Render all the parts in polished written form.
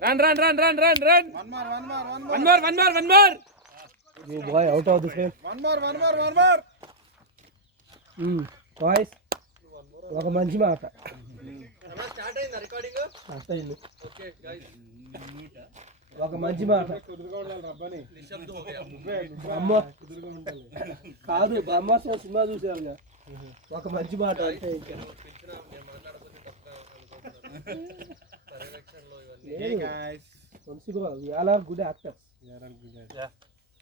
Run. One more. You boy out of the frame. One more. Boys. ఒక మంచి మాట. Start అయిందా recording? Start అయింది. Okay guys. ఒక మంచి మాట. అమ్మ కాదు బ్రహ్మాస్త్ర సినిమా చూసారుగా. ఒక మంచి మాట అంటే ఇంకా we all are good actors.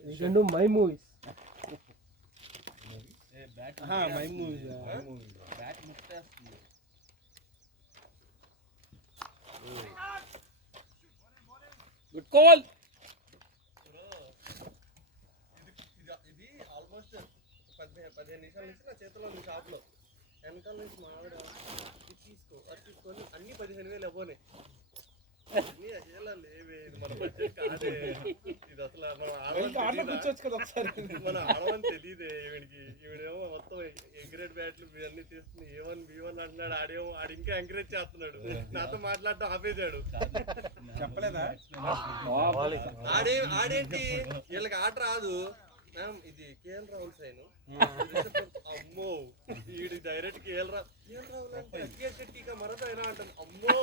We can do my movies. my movies. Good call. ఇది ఆల్మోస్ట్ 15 నిమిషాల నుంచి నా చేతిలో ఉంది షాప్లో. వెనకాల నుంచి మా ఆవిడ ఇది తీసుకొని అన్ని 15,000 అవ్వనే. అన్నీ అయ్యేలాలే ఇది మన బడ్జెట్ కాదే. ఇది అసలు మన ఆడవని తెలియదే ఈవిడేమో మొత్తం ఎంకరేజ్ బ్యాట్లు అన్ని తీసుకుని A1 B1 అంటున్నాడు. ఆడు ఇంకా ఎంకరేజ్ చేస్తున్నాడు. నాతో మాట్లాడటం ఆపేశాడు. చెప్పలేదా? ఆడేంటి వీళ్ళకి ఆట రాదు. ఇది కేఎల్ రాహుల్ సైన్. అమ్మో వీడి డైరెక్ట్ కేఎల్ రాహుల్ అంటే అత్యజ్ శెట్టిగా మరదైనా అంటాను. అమ్మో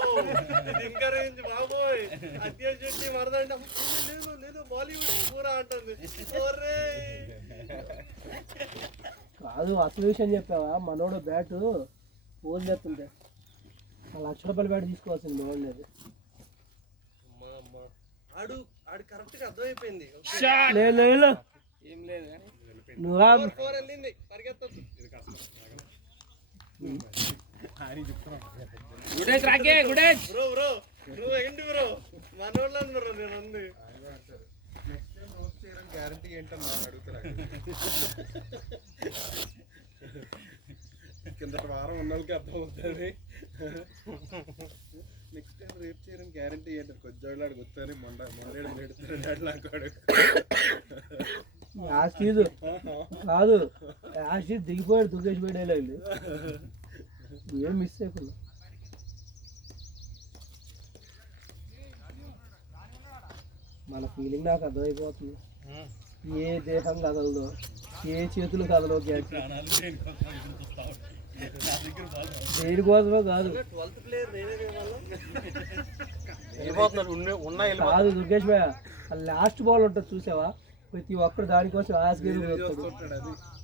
ఇది ఇంకా రేంజ్ బాబోయ్. అత్యజ్ శెట్టి మరద అంటే లేదు బాలీవుడ్ పూరా అంటుంది. కాదు అసలు విషయం చెప్పావా? మనోడు బ్యాట్ ఫోన్ చేస్తుంటే ₹1,00,000 బ్యాట్ తీసుకోవాల్సింది బాగుండేది. ఆడు కరెక్ట్ గా అర్థమైపోయింది. లేదు ఏం లేదు కానీ నువ్వా వెళ్ళింది పరిగెత్తొద్దు. గుడేష్ రాకే గుడేష్ బ్రో నువ్వు ఏంటి బ్రో మనోళ్ళు అన్నారు. నేను ఉంది గ్యారంటీ ఏంటన్నా అడుగుతారా? కిందటి వారం ఉన్న వాళ్ళకి అర్థం అవుతుంది. నెక్స్ట్ టైం రేపు చేయడం గ్యారంటీ ఏంటంటే కొద్దిగా కూర్చొని మొండేడు నేడుతాడు అట్లాడు. కాదు దిగిపోయాడు దుర్గేష్ పోయాడు. ఏం మిస్ అయిపోయింది. మన ఫీలింగ్ నాకు అర్థమైపోతుంది. ఏ దేహం కదలదో, ఏ చేతులు కదలో దేనికోసమో కాదు. కాదు దుర్గేష్ భయ్య లాస్ట్ బాల్ ఉంటుంది చూసావా? ప్రతి ఒక్కరు దానికోసం ఆశగా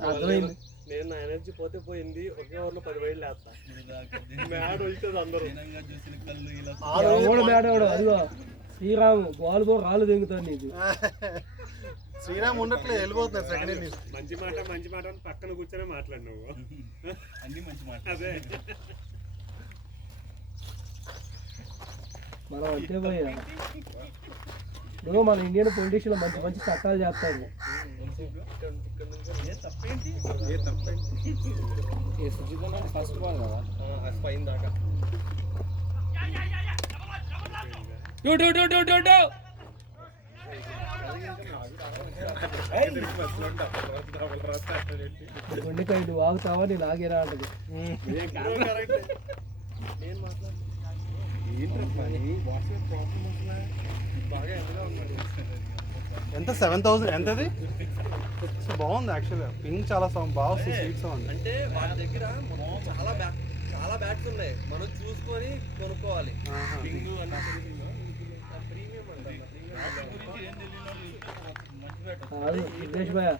అర్థమైంది. నేను నా ఎనర్జీ పోయింది. ఒకే ఓవర్లో 10 వైడ్లు వేస్తా. మ్యాడ్ వెళ్తుంది అందరూ. మ్యాడ్ అదిగో శ్రీరామ్ బాల్ రాళ్ళు దిగుతాను నీకు. శ్రీరామ్ ఉండట్లేదు వెళ్ళిపోతున్నారు సెకండ్ ఇన్నింగ్స్. మంచి మాట పక్కన కూర్చొని మాట్లాడు నువ్వు. అన్ని మంచి మాట. అదే మనం అంతే భయ్య. నువ్వు మన ఇండియన్ పొలిటిషియన్ మంచి చట్టాలు చేస్తారు. ఫస్ట్ బాల్ కదా పైన దాకా గుండెకాయ నువ్వు ఆగుతావా? నేను ఆగేరా అంటది. ఎంత 7,000 ఎంతది? బాగుంది యాక్చువల్గా. పింక్ చాలా బాగా వస్తుంది. స్వీట్ సౌండ్ అంటే వాళ్ళ దగ్గర చాలా బ్యాట్స్ ఉన్నాయి. మనం చూసుకొని కొనుక్కోవాలి. కాదు దినేష్ భయ్య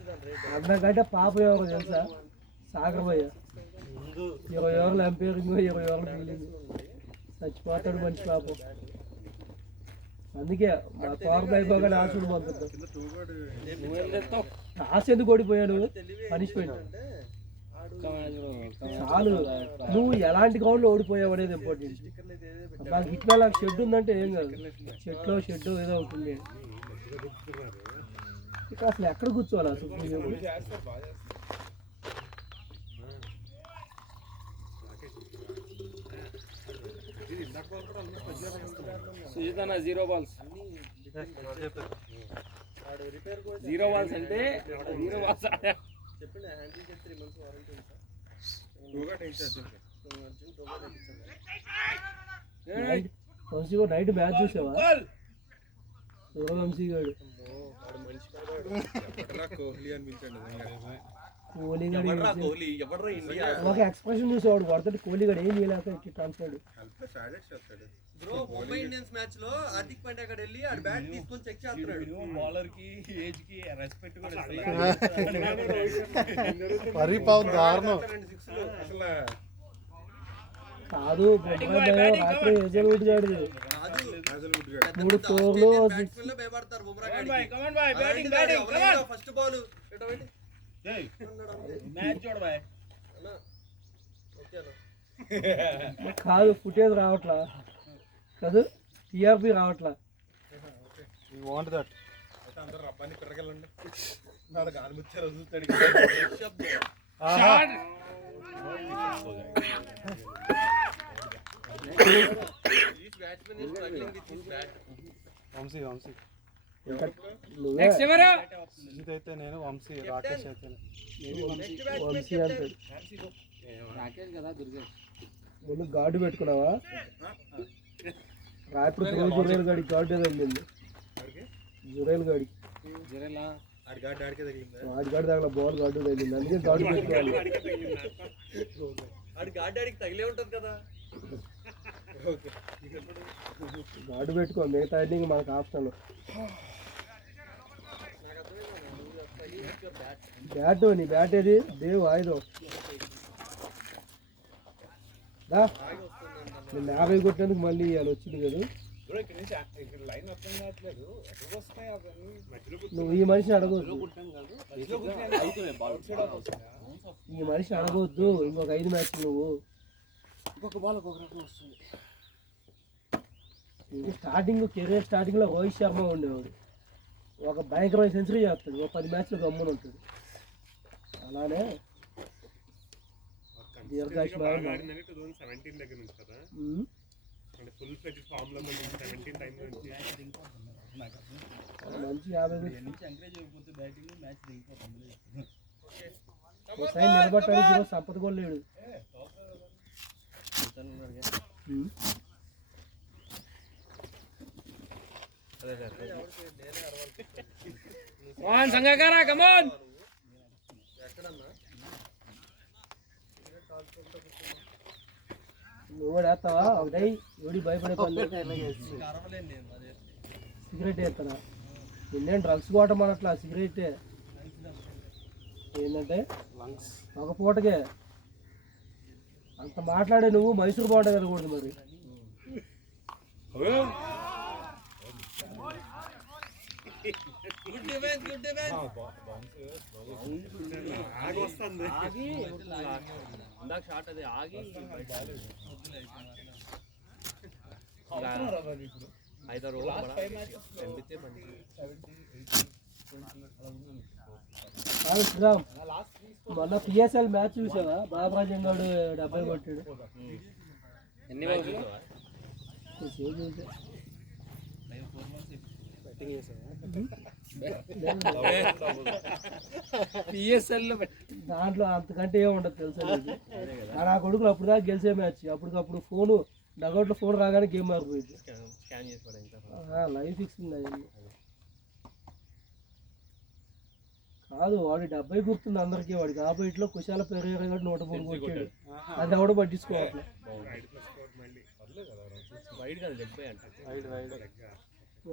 అందరికంటే పాప ఎవరు తెలుసా? సాగర్ భయ్య. 20 ఓవర్లు ఎంపైరింగ్, 20 ఓవర్లు ఫీల్డింగ్. చచ్చిపోతాడు మంచి పాపం. అందుకే మా కోపం అయిపోగానే ఆశలు పంపిద్దాం. ఆశ ఎందుకు ఓడిపోయాడు? పనిష్మెంట్ చాలు. నువ్వు ఎలాంటి గ్రౌండ్లో ఓడిపోయావు అనేది ఇంపార్టెంట్. నాకు ఇట్లా నాకు షెడ్ ఉందంటే ఏం కాదు. షెడ్ ఏదో ఉంటుంది. ఇక అసలు ఎక్కడ కూర్చోవాలి? అసలు సుజిత్ అన్న 0 balls. 0 balls అంటే 0 balls నైట్ మ్యాచ్ చూసావా? సూర్యవంశీ గాడు వాడు మనిషి కాదు ఎవడరా కోహ్లీ అనిపించండి కోహ్లీ గాడు ఎవడరా కోహ్లీ ఎవడరా ఇండియా ఒక ఎక్స్ప్రెషన్ చూసేవాడు కొడతాడు కోహ్లీ గాడు ఏం చేయలేక ఇట్లా transfer bro Mumbai Indians match లో హార్దిక్ పాండ్యా అక్కడ వెళ్ళి ఆడు బ్యాట్ తీసుకొని చెక్ చేస్తున్నాడు బౌలర్ కి ఏజ్ కి రెస్పెక్ట్ కూడా పరిపాలన దారుణం అసలు కాదు రాత్రి ఎజల్వుడ్ గాడు మూడు ఫోర్లు భయపడతారు ఫస్ట్ బాల్ కాదు ఫుటేజ్ రావట్లా కాదు టీఆర్పీ రావట్లా వాంట్ దట్ అందరూ రబ్బాన్ని పిరగలండి నాడు గాలి ముచ్చారు వదులుతాడు వంశీ వంశీ నెక్స్ట్ ఎవరు సుజిత్ అయితే నేను వంశీ రాకేష్ అయితే వంశీ అంటాడు రాకేష్ కదా దుర్గేష్ ముందు గార్డు పెట్టుకున్నావా రాత్రి జురేల్ గాడి గార్డు తగిలింది జురేల్ గాడి జరేలా ఆడి గాడి ఆడికే తగిలిందా వాడి గాడి తగల బాల్ గార్డు తగిలింది అందుకే గార్డు పెట్టుకోవాలి ఆడి గాడి ఆడికి తగిలే ఉంటది కదా గార్డు పెట్టుకో మిగతా అన్ని మనకు ఆప్షన్ బ్యాట్ నీ బ్యాట్ ఏది దేవు ఆయుధం నేను 50 కొట్టేందుకు మళ్ళీ ఇవాళ వచ్చింది కదా నువ్వు ఈ మనిషిని అడగవద్దు ఈ మనిషిని అడగవద్దు ఇంకొక 5 మ్యాచ్ నువ్వు స్టార్టింగ్ కెరీర్ స్టార్టింగ్లో రోహిత్ శర్మ ఉండేవాడు ఒక భయంకరమైన సెంచరీ చేస్తాడు ఒక 10 మ్యాచ్లు గమ్మున ఉంటాడు అలానే దీర్ఘాష్ మంచి 50 నిలబట్టాడు సంపద కూడా లేడు సంగకారా కమాన్ నువ్వు కూడా వేస్తావా ఒకటై ఎవడి భయపడే పని సిగరెట్ వేస్తాడా నిన్నేం డ్రగ్స్ కోవటం అనట్లా సిగరెట్ ఏంటంటే ఒక పూటకే అంత మాట్లాడే నువ్వు మైసూర్ బాగుంటుంది అనకూడదు మరి ఇందాక షాట్ అది ఆగి 5 ఓవర్లు శ్రీరామ్ మొన్న పిఎస్ఎల్ మ్యాచ్ చూసావా బాబరాజం గారు 70 కొట్టాడు ఎన్ని ఓవర్లు దాంట్లో అంతకంటే ఏముండదు తెలుసా నా కొడుకులు అప్పుడు దాకా గెలిచే మ్యాచ్ అప్పటికప్పుడు ఫోను డగౌట్లో ఫోన్ రాగానే గేమ్ మారిపోయింది లైవ్ ఫిక్సింగ్ అయ్యింది కాదు వాడి 70 గుర్తుంది అందరికీ వాడికి ఆపోజిట్లో కుశాల పెరిగారు 103 కొట్టాడు అది ఎవడో పట్టించుకోవాలి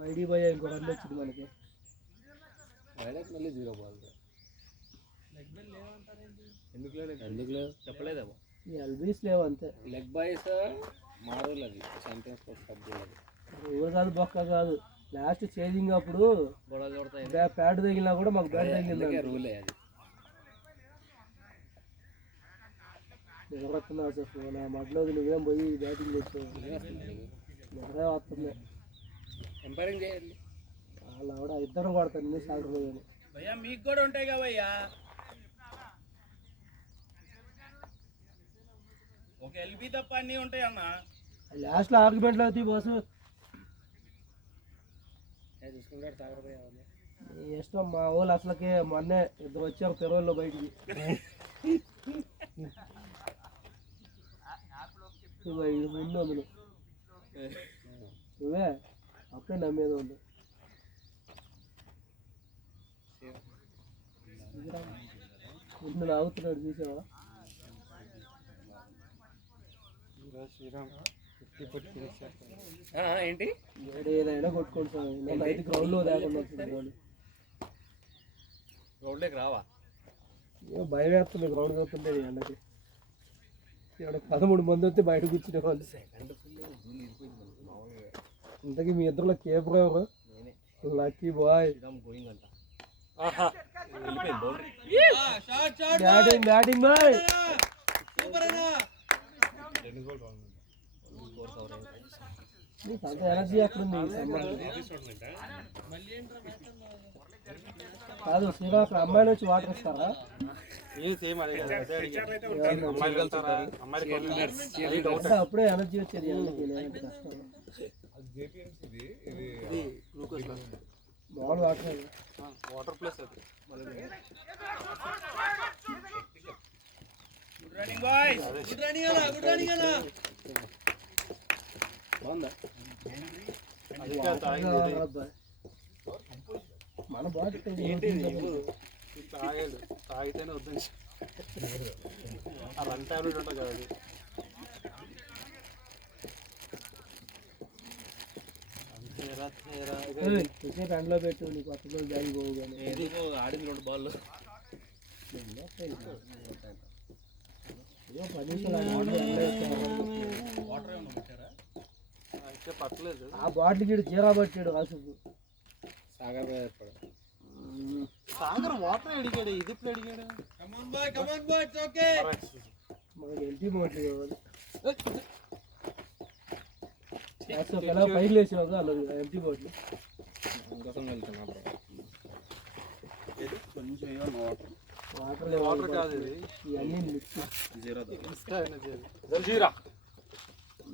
వైడీ భయ ఇంకో రన్ వచ్చింది మనకి మళ్ళీ 0 బాల్ ఎందుకు లేదు చెప్పలేదేమో ఎల్బీస్ లేవు అంతే లెగ్ బాయ్స్ మారోళ్ళు అది ఛాంపియన్స్ సభ్యులు ఎవరు కాదు బొక్క కాదు లాస్ట్ చేంజింగ్ అప్పుడు ప్యాడ్ తగిలినా కూడా మాకు బ్యాట్ తగిలింది రూలే అది ఎవరొస్తున్నావు సార్ నా మధ్యలో నువ్వేం పోయి బ్యాటింగ్ చేస్తావు ఎవరే వస్తుంది ఎంపైరింగ్ చేయాలి వాళ్ళు ఆవిడ ఇద్దరు కొడతారు న్యూస్ ఆడరు భయ్యా మీకు కూడా ఉంటాయి కదా భయ్యా ఒక ఎల్బీ తప్ప అన్నీ ఉంటాయి అన్న లాస్ట్లో ఆర్గ్యుమెంట్లు అవుతాయి బాసు చూసుకుంటాడు తాగరు ఇష్టం మా వాళ్ళు అసలుకే మొన్నే ఇద్దరు వచ్చారు తెరవల్లో బయటికి ఇది ముందు అందులో నువ్వే అప్పుడే నమ్మేది ఉంది ముందు లాగుతున్నాడు చూసావా? శ్రీరామ్ 50 పట్టి ఫినిష్ చేస్తాను. ఏంటి ఏదైనా కొట్టుకుంటాను నేను అయితే గ్రౌండ్లో లేకుండా వచ్చింది. రోడ్లోకి రావా? భయం వేస్తుంది గ్రౌండ్ వేస్తుంటే ఎండకి. ఇక్కడ 13 మంది వస్తే బయట కూర్చునే వాళ్ళు. ఇంతకీ మీ ఇద్దరులో కేపర్ ఎవరు? Lucky boy. Batting boy. నీకు అంత ఎనర్జీ ఎక్కడుంది? కాదు శ్రీరామ్, అక్కడ అమ్మాయిలు వచ్చి వాటర్ ఇస్తారా? అప్పుడే ఎనర్జీ వచ్చేది. మామూలు వాటర్ ప్లస్ అది మన బాడీ తాగాడు, తాగితేనే వద్దని ఆ రన్ టాబ్లెట్ ఉంటుంది కదా అది. ఎండలో పెట్టు, నీకు కొత్త బాల్ బ్యాగ్ పోవు. కానీ ఆడింది 2 బాల్. 10 నిమిషాలు అయితే పట్టలేదు. ఆ బాటిల్ గీడు జీరా పట్టాడు ఆసుకు. సాగర్ వాటర్ అడిగాడు, ఇది ఇప్పుడు అడిగాడు. మనకి ఎంటీ బాటిల్ కావాలి. ఎలా పైకి లేచేవాళ్ళు అలా ఎంటీ బాటిల్. వాటర్ కాదు ఇది, ఇవన్నీ మిక్స్. జల్జీరా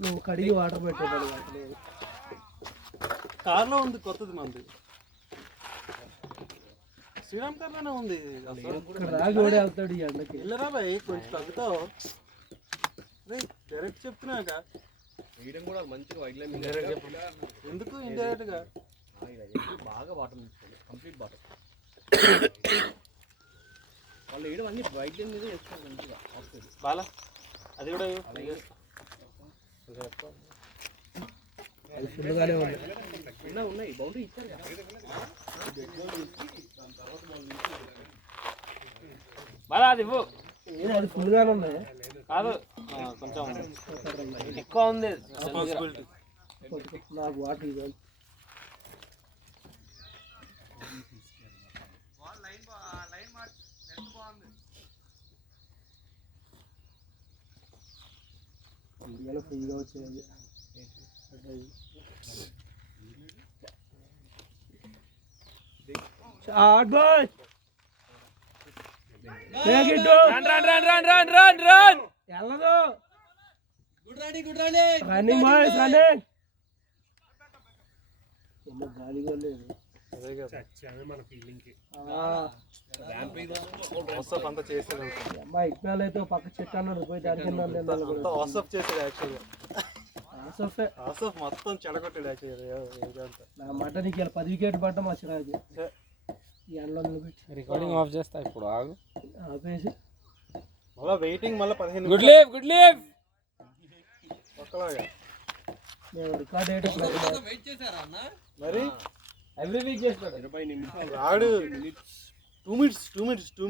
నువ్వు కడిగి వాటర్ పెట్టేదాన్ని వాటిలో. కార్లో ఉంది కొత్తది మంది, శ్రీరామ్ కార్లోనే ఉంది. ఇక్కడ రాగి ఓడే వెళ్తాడు ఈ ఎండకి. వెళ్ళరా బాయ్, కొంచెం తగ్గుతావు. డైరెక్ట్ చెప్తున్నాక వేయడం కూడా మంచిగా వైట్ లైన్ ఎందుకు ఇండైరెక్ట్ గా బాగా వాటర్ తీసుకోండి, కంప్లీట్ వాటర్. వాళ్ళు వేయడం అన్ని వైట్ లైన్ మీద వేస్తారు మంచిగా. బాలా అది కూడా అది ఫుల్గానే ఉంది. ఉన్నాయి బౌండరీ ఇచ్చారు కదా. బాగా అది ఇవ్వు. అది ఫుల్గానే ఉన్నాయి. కాదు కొంచెం ఎక్కువ ఉంది. నాకు వాటర్ ఇవ్వాలి. ఇండియాలో ఫ్రీగా వచ్చేది. Shot boy. వెళ్ళదు. Running boys running. గాలిగా లేదు. అంతా చేసేది అమ్మాయి ఇక్నాల్ అయితే పక్క చెట్టు అన్నాడు పోయి దాని కింద ఆసఫ్ చేసాడు యాక్చువల్గా. ఆసఫే ఆసఫ్ మొత్తం చెడగొట్టాడు యాక్చువల్గా. నా మాట నీకు ఇలా 10 వికెట్ పడ్డం మర్చిరాదు. ఈ ఎండలో నిలబెట్టి రికార్డింగ్ ఆఫ్ చేస్తా ఇప్పుడు. ఆగు ఆపేసి మళ్ళీ వెయిటింగ్ మళ్ళీ 15 గుడ్ లీవ్ గుడ్ లీవ్ ఒక్కలాగా నేను రికార్డ్ అయ్యేటప్పుడు మరి ఎవ్రీ వీక్ చేస్తాడు. 20 నిమిషాలు రాడు. 2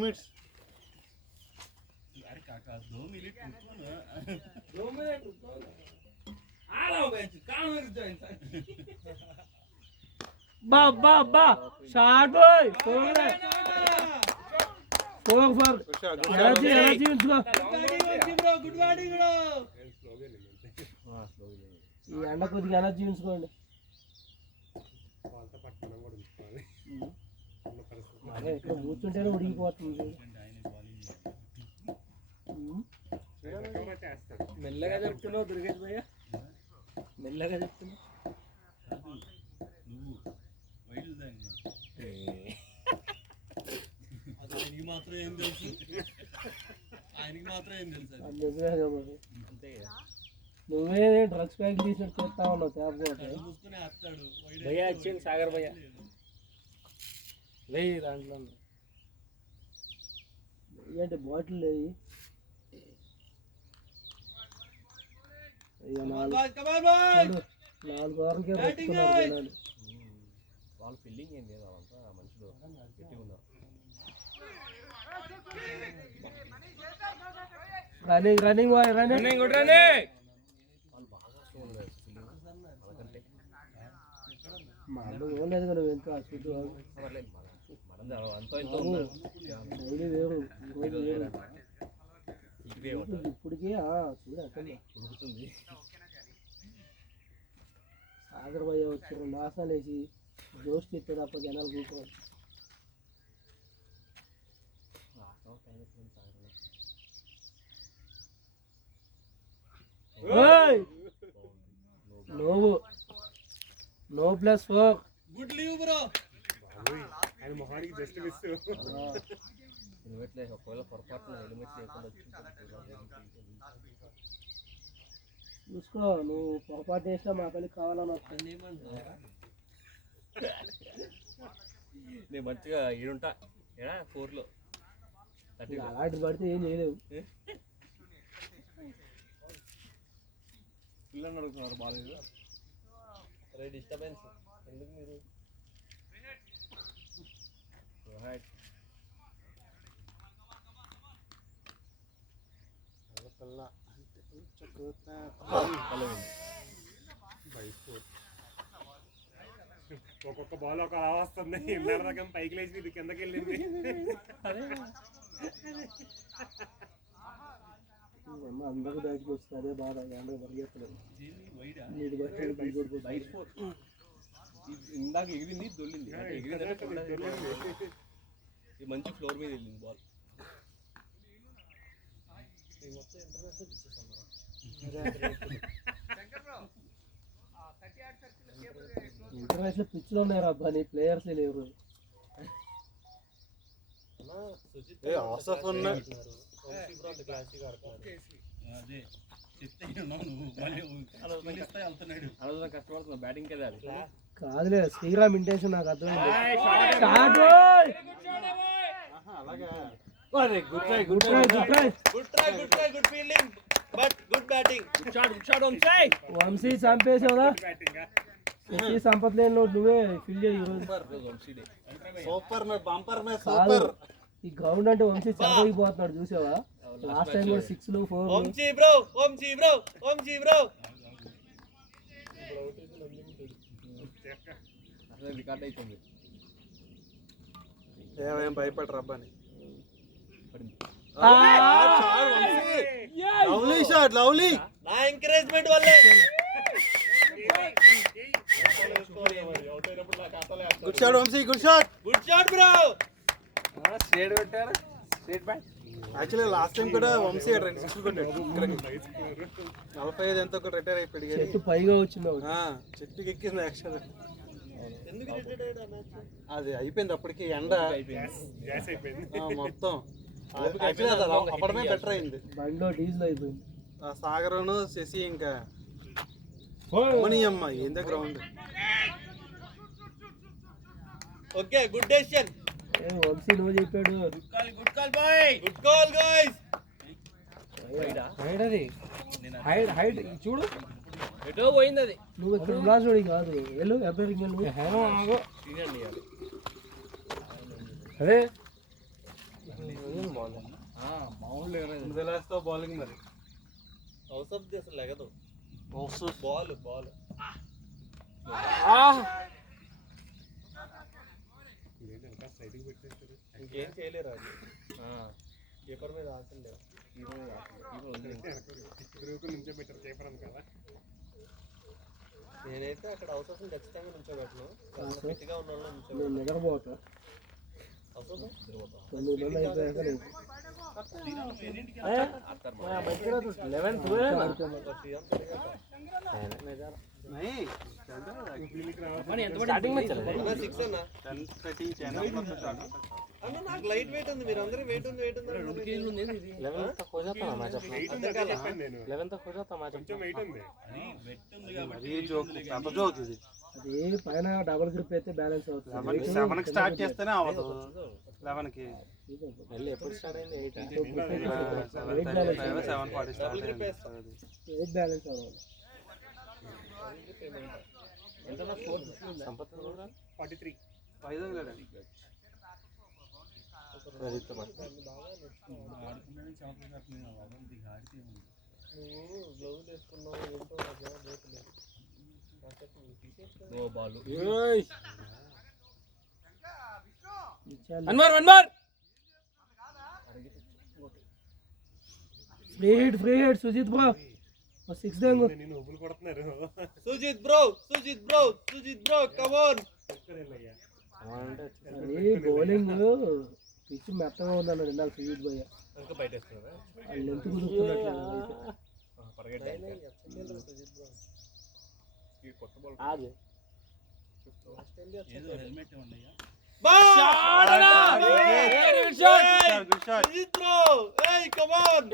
minutes. బా షాట్ బాయ్. ఫోర్ ఎనర్జీ ఉంచుకో. ఈ ఎండ కొద్దిగా ఎనర్జీ ఉంచుకోండి. ఇక్కడ కూర్చుంటేనే ఉడికిపోతుంది. మెల్లగా చెప్తున్నావు దుర్గేష్ భయ్య, మెల్లగా చెప్తున్నావు. ఆయనకి మాత్రం ఏం తెలుసు, ఆయనకి మాత్రం ఏం తెలుసు. నువ్వే డ్రగ్స్ ప్యాక్ తీసినట్టు చేస్తా ఉన్నావు. చూసుకుని వస్తాడు భయ్య వచ్చింది సాగర్ భయ్య. వెయ్యి దాంట్లో అంటే బాటిల్ లేవి ఇక 4 ఓవర్లకే పెట్టుకున్నారు జనాలు. వాళ్ళు ఫీల్డింగ్ ఏం లేదు అవంతా మనుషులు గట్టిగా ఉన్నారు. రన్నింగ్ వాళ్ళు బాగా స్లో ఉన్నారు ఫీల్డింగ్ మనకంటే. మనం లేదు కదా నువ్వు ఎంత చుట్టూ పర్లేదు మనం అంతా ఇంత ఉన్నారు. డైలీ వేరు రోజు వేరు ఇవే ఉంటారు ఇప్పటికే చూడ అక్కడ ఉడుకుతుంది. సాగర్ భయ్య వచ్చారు నాసాలు వేసి జోష్ తిట్టారు తప్ప జనాలు కూర్చోవాలి. No plus 4 good leave bro. ఆయన మొహానికి జస్ట్ మిస్. హెల్మెట్ లేక ఒకవేళ పొరపాటున హెల్మెట్ లేకుండా చూసుకో నువ్వు పొరపాటు చేసినా మా పని కావాలని వస్తుంది. నేను మంచిగా ఈడుంటా ఏడా 4లో అలాంటి పడితే ఏం చేయలేవు. పిల్లలు అడుగుతున్నారు బాగాలేదు. డిస్టర్బెన్స్ ఎందుకు మీరు ఒక్కొక్క బాల్ ఒక అలా వస్తుంది. ఇందరి రకం పైకి లేచి ఇది కిందకి వెళ్ళింది. అందరూ బ్యాట్కి వస్తుంది అదే బాధ. అందరూ పరిగెత్తలేదు ఇందాక ఎగిరింది దొల్లింది అంటే ఎగిరిందంటే మంచి ఫ్లోర్ మీద వెళ్ళింది బాల్. ఇంటర్నేషనల్ పిచ్లో ఉన్నారు అబ్బా నీ ప్లేయర్స్ లేరు. కష్టపడుతున్నా బ్యాటింగ్ కదా కాదులే శ్రీరామ్ ఇంటెన్షన్ నాకు అర్థమైంది. వంశీ చంపేసావురా. శశి సంపత్ లేని నువ్వే ఫీల్ చేయి ఈరోజు. కాదు ఈ గ్రౌండ్ అంటే వంశీ చంపైపోతున్నాడు చూసావా. లాస్ట్ టైం కూడా 6లు 4లు. రికార్డ్ అవుతుంది. ఏమేం భయపడరు అబ్బాని. లవ్లీ నా ఎంకరేజ్మెంట్ వల్లే. Good shot Vamshi, good shot bro. Straight పెట్టారు straight bat. Actually last time కూడా వంశీ 2 సిక్స్లు కొట్టాడు. 45 ఎంతో రిటైర్ అయిపోయాడు. చెట్టు పైగా వచ్చింది చెట్టుకి ఎక్కింది యాక్చువల్. అది అయిపోయింది అప్పటికి ఎండ మొత్తం. అప్పడమే బెటర్ అయింది. బండిలో డీజిల్ అయిపోయింది. సాగరను శశి ఇంకా మనీ అమ్మ ఏందో ground. Okay good decision. Vamshi నువ్వు చెప్పాడు. Good call guys. హైడ్ చూడు ఎటో పోయింది అది. నువ్వు ఇక్కడ ఉల్లాసోడి కాదు వెళ్ళు ఎప్పటికి అదే బౌలింగ్ మరి అవసరం అసలు లెగదు. బాల్ ఇంకేం చేయలేరు. అది పేపర్ మీద ఆశలు లేవు. నేనైతే అక్కడ అవసరం ఖచ్చితంగా నుంచోబెట్టను. గట్టిగా ఉన్న వాళ్ళు నుంచోబెట్టాను. నిద్రపోతా అవసరం 9 నెలలు అయిపోయాక నాకు లైట్ వెయిట్ ఉంది. మీరు అందరూ వెయిట్ ఉంది. 11 तक हो जाता ना मैच अपना. 11 तक हो जाता मैच. కొంచెం వెయిట్ ఉంది. ఇది అది పైన డబుల్ గ్రిప్ అయితే బ్యాలెన్స్ అవుతుంది. 7కి స్టార్ట్ చేస్తేనే అవ్వదు. 11కి ఎప్పుడు స్టార్ట్ అయింది? 8 7:40 స్టార్ట్ అయింది. వెయిట్ బ్యాలెన్స్ అవ్వాలి. సంపత్ 43 వైజాగ్ లేదండి. ఫ్రీ హిట్ సుజిత్ బ్రో 6 దేంగు. నేను ఊపులు కొడుతున్నారు. Sujith bro come on. అది బౌలింగ్ పిచ్ మెత్తగా ఉందన్నాడు ఇందాక సుజిత్ భయ్య. ఇంకా బయట వేస్తున్నారా? వాళ్ళు ఎంత కుదురుతున్నట్లేదు కొత్త బాల్ సుజిత్ బ్రో ఏయ్ కమ్ ఆన్.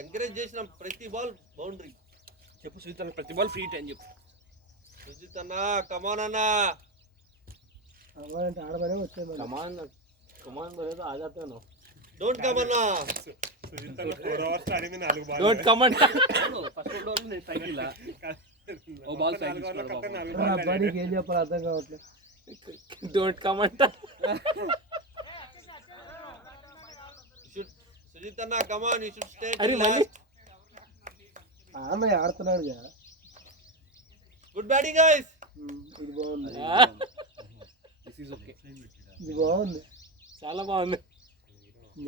ఎంకరేజ్ చేసిన ప్రతి బాల్ బౌండరీ. చెప్పు సుజిత్ అన్న, ప్రతి బాల్ ఫ్రీ హిట్ అని చెప్పు. సుజిత్ అన్న కమ్ ఆన్ అన్న. అంటే ఆడమనే వచ్చాయి. డోంట్ కమ్ అన్న. సుజిత్ అన్న 4 అవర్స్ ఆడింది 4 బాల్. ఫస్ట్ లో నేను సైకిల్ ఓ బాల్ సైకిల్ అబ్బాయికి ఏం చెప్పాలి అర్థం కావట్లేదు. సుజిత్ అన్న come on, you should stay. అన్నయ్య ఆడుతున్నాడు కదా. Good batting guys. ఇది బాగుంది, ఓకే. ఇది బాగుంది, చాలా బాగుంది,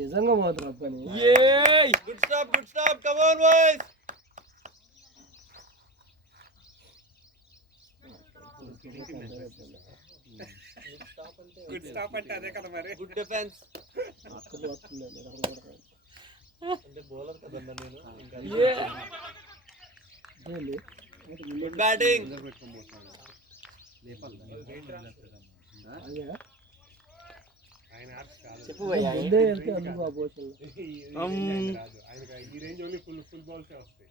నిజంగా బాగుంది అబ్బాయి. Good stop come on boys. Good stop అంటే అదే కదా మరి. గుడ్ డిఫెన్స్ అక్కడ వస్తుంది అంటే బౌలర్ కదన్నా నేను. ఇంకా గుడ్ బ్యాటింగ్. చెప్పు ముందే వెళ్తే అందుకు ఆ పోషన్ రాదు ఆయన. ఈ రేంజ్ ఓన్లీ ఫుల్ బాల్స్ వస్తాయి.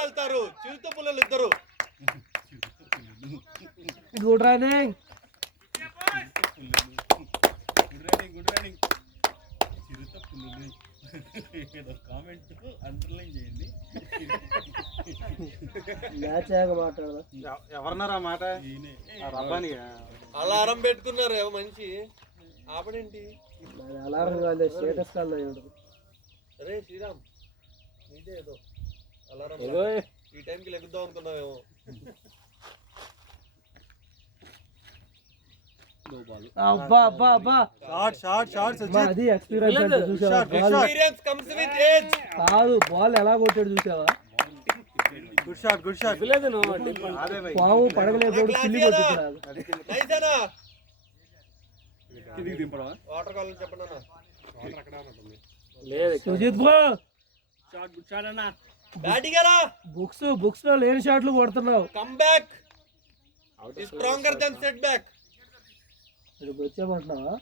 వెళ్తారు చిరుత పుల్లలు ఇద్దరు. Good running. Good running. చిరుత పుల్లులు ఏదో కామెంట్ అండర్లైన్ చేయండి. మ్యాచ్ ఆగా మాట్లాడదా. ఎవరన్నారా మాట? రబ్బాని అలారం పెట్టుకున్నారు ఏమో మంచి. ఆపడేంటి? అలారం కాదు, స్టేటస్ కాల్ అయ్యాడు. అరే శ్రీరామ్ నీదే ఏదో అలారం. ఈ టైంకి లెగుద్దాం అనుకున్నావేమో. అబ్బా అబ్బా అబ్బా, షార్ట్ అది ఎక్స్పీరియన్స్ చూసావా? Experience comes with age. కాదు, బాల్ ఎలా కొట్టాడు చూసావా? గుడ్ షాట్ పాము పడగలేకపోయాడు, కిల్లి కొట్టించాడు. నైస్ అన్న. వాటర్ కావాలని చెప్పండి అన్న. సుజిత్ బ్రో బ్యాటింగ్ అలా బుక్స్ లో లేని షాట్లు కొడుతున్నావు. Come back is stronger then set back. ఇక్కడికి వచ్చామంటున్నావా?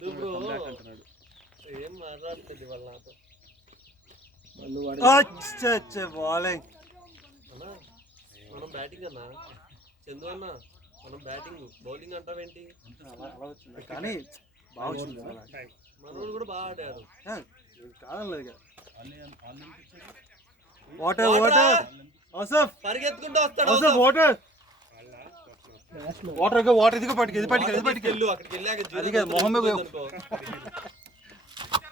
బ్రో ఏం మాట్లాడుతుంది వాళ్ళ నాతో. బౌలింగ్ అన్న మనం బ్యాటింగ్ అన్నా. చందు అన్న మనం బ్యాటింగ్, బౌలింగ్ అంటావేంటి? కానీ బాగుంది. మనోడు కూడా బాగా ఆడారు. కాదలేదు వాటర్ ఆసఫ్ పరిగెత్తుకుంటూ వస్తాడు. ఆసఫ్ వాటర్ ఇదిగో పట్టుకు ఇది పట్టుకు వెళ్ళు అక్కడికి వెళ్ళాక అది కాదు, మొహం మీద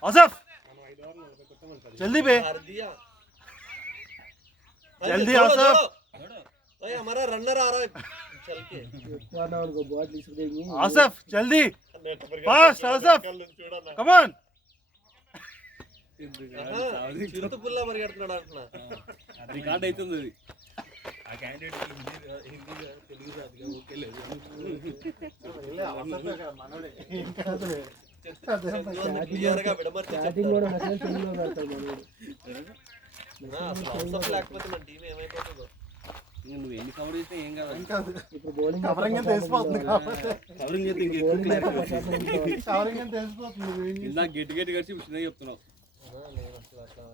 ఆసఫ్ జల్దీ బే जल्दी आओ सब। भाई हमारा रनर आ रहा है, चल के उनको बहुत लिख देंगे। आसफ जल्दी फास्ट, आसफ कम ऑन। చిరుత పుల్ల పరిగెడుతున్నాడు అంటున్నా. రికార్డ్ అవుతుంది అది. ఆ క్యాండిడేట్ హిందీ తెలుగు రాదుగా, ఓకే లేదు. క్లియర్ గా విడమర్చి స్టార్టింగ్ కూడా మెసేజ్ తెలుగులో పెడతాడు మనోడు. లేకపోతే మన టీం ఏమైపోతుందో. నువ్వు ఎన్ని కవర్ చేస్తే ఏం కాదు. ఇప్పుడు బౌలింగ్ కవరింగ్ తెలిసిపోతుంది కాబట్టి బౌలింగ్ అయితే ప్రశాంతంగా కూర్చోవాలి. షవరింగ్ అని తెలిసిపోతుంది. ఇందాక గట్టి గట్టి కలిసి చిన్నగా చెప్తున్నావు. నేను అసలు అట్లా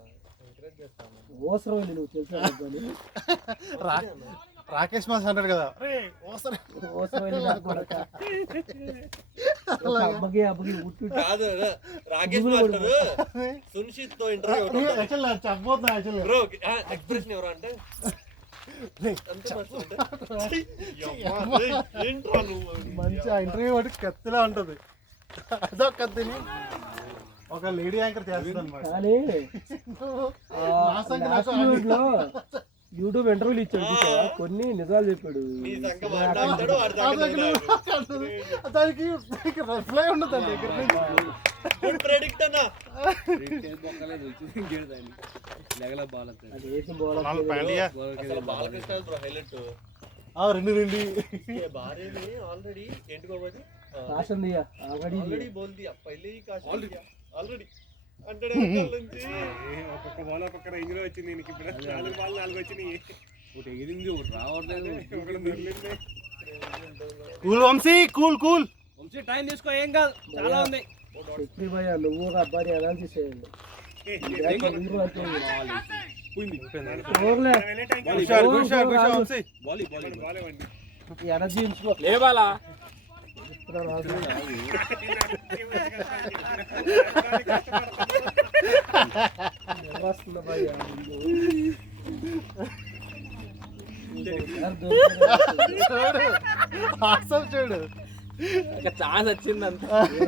ఎంకరేజ్ చేస్తాను. అవసరమైంది నువ్వు తెలుసా కానీ రాకేష్ మాస్ అంటాడు కదా, అవసరమైంది నాకు కొడక. ఒక అబ్బకి ఉట్టు కాదు రాకేష్ మాస్టర్ సునిశ్చిత్ తో ఇంటర్వ్యూ చెప్పబోతున్నా యాక్చువల్లీ. బ్రో ఎక్స్ప్రెషన్ ఎవరు అంటే ఏంట్రా నువ్వు మంచి ఇంటర్వ్యూ ఒకటి కత్తిలా ఉంటుంది. అదో కత్తిని ఒక లేడీ యాంకర్ చేస్తుంది అనమాట. కానీ లో యూట్యూబ్ ఇంటర్వ్యూలు ఇచ్చాడు చూసావా, కొన్ని నిజాలు చెప్పాడు. నీ సంఖ్య మాట్లాడతాడు వాడి సంఖ్య దానికి రిప్లై ఉండదండి. గుడ్ ప్రెడిక్ట్ అన్న అది వేసిన బౌలర్ అసలు బాలకృష్ణ బ్రో హైలైట్ రెండు భార్యని ఆల్రెడీ ఏంటికోబోది కాషన్ దియా ఆల్రెడీ ఆల్రెడీ బోల్ దియా పహలే ही కాషన్ ఆల్రెడీ అంటాడు నుంచి ఒక్కొక్క బాల్ ఒక్కొక్క రేంజ్ లో వచ్చింది. నీకు ఇప్పుడు 4 బాల్ 4 వచ్చినాయి. ఒకటి ఎగిరింది ఒకటి రావట్లేదు. ఒకటి దొరికింది. Cool Vamshi, cool cool. Vamshi time తీసుకో, ఏం కాదు, చాలా ఉంది. చక్రి భయ్య నువ్వు ఒక అబ్బాయి అనాలిసిస్ చేయండి. ఎనర్జీ ఉంచుకో. వస్తుంది భయ్య చూడు ఛాన్స్ వచ్చింది అంత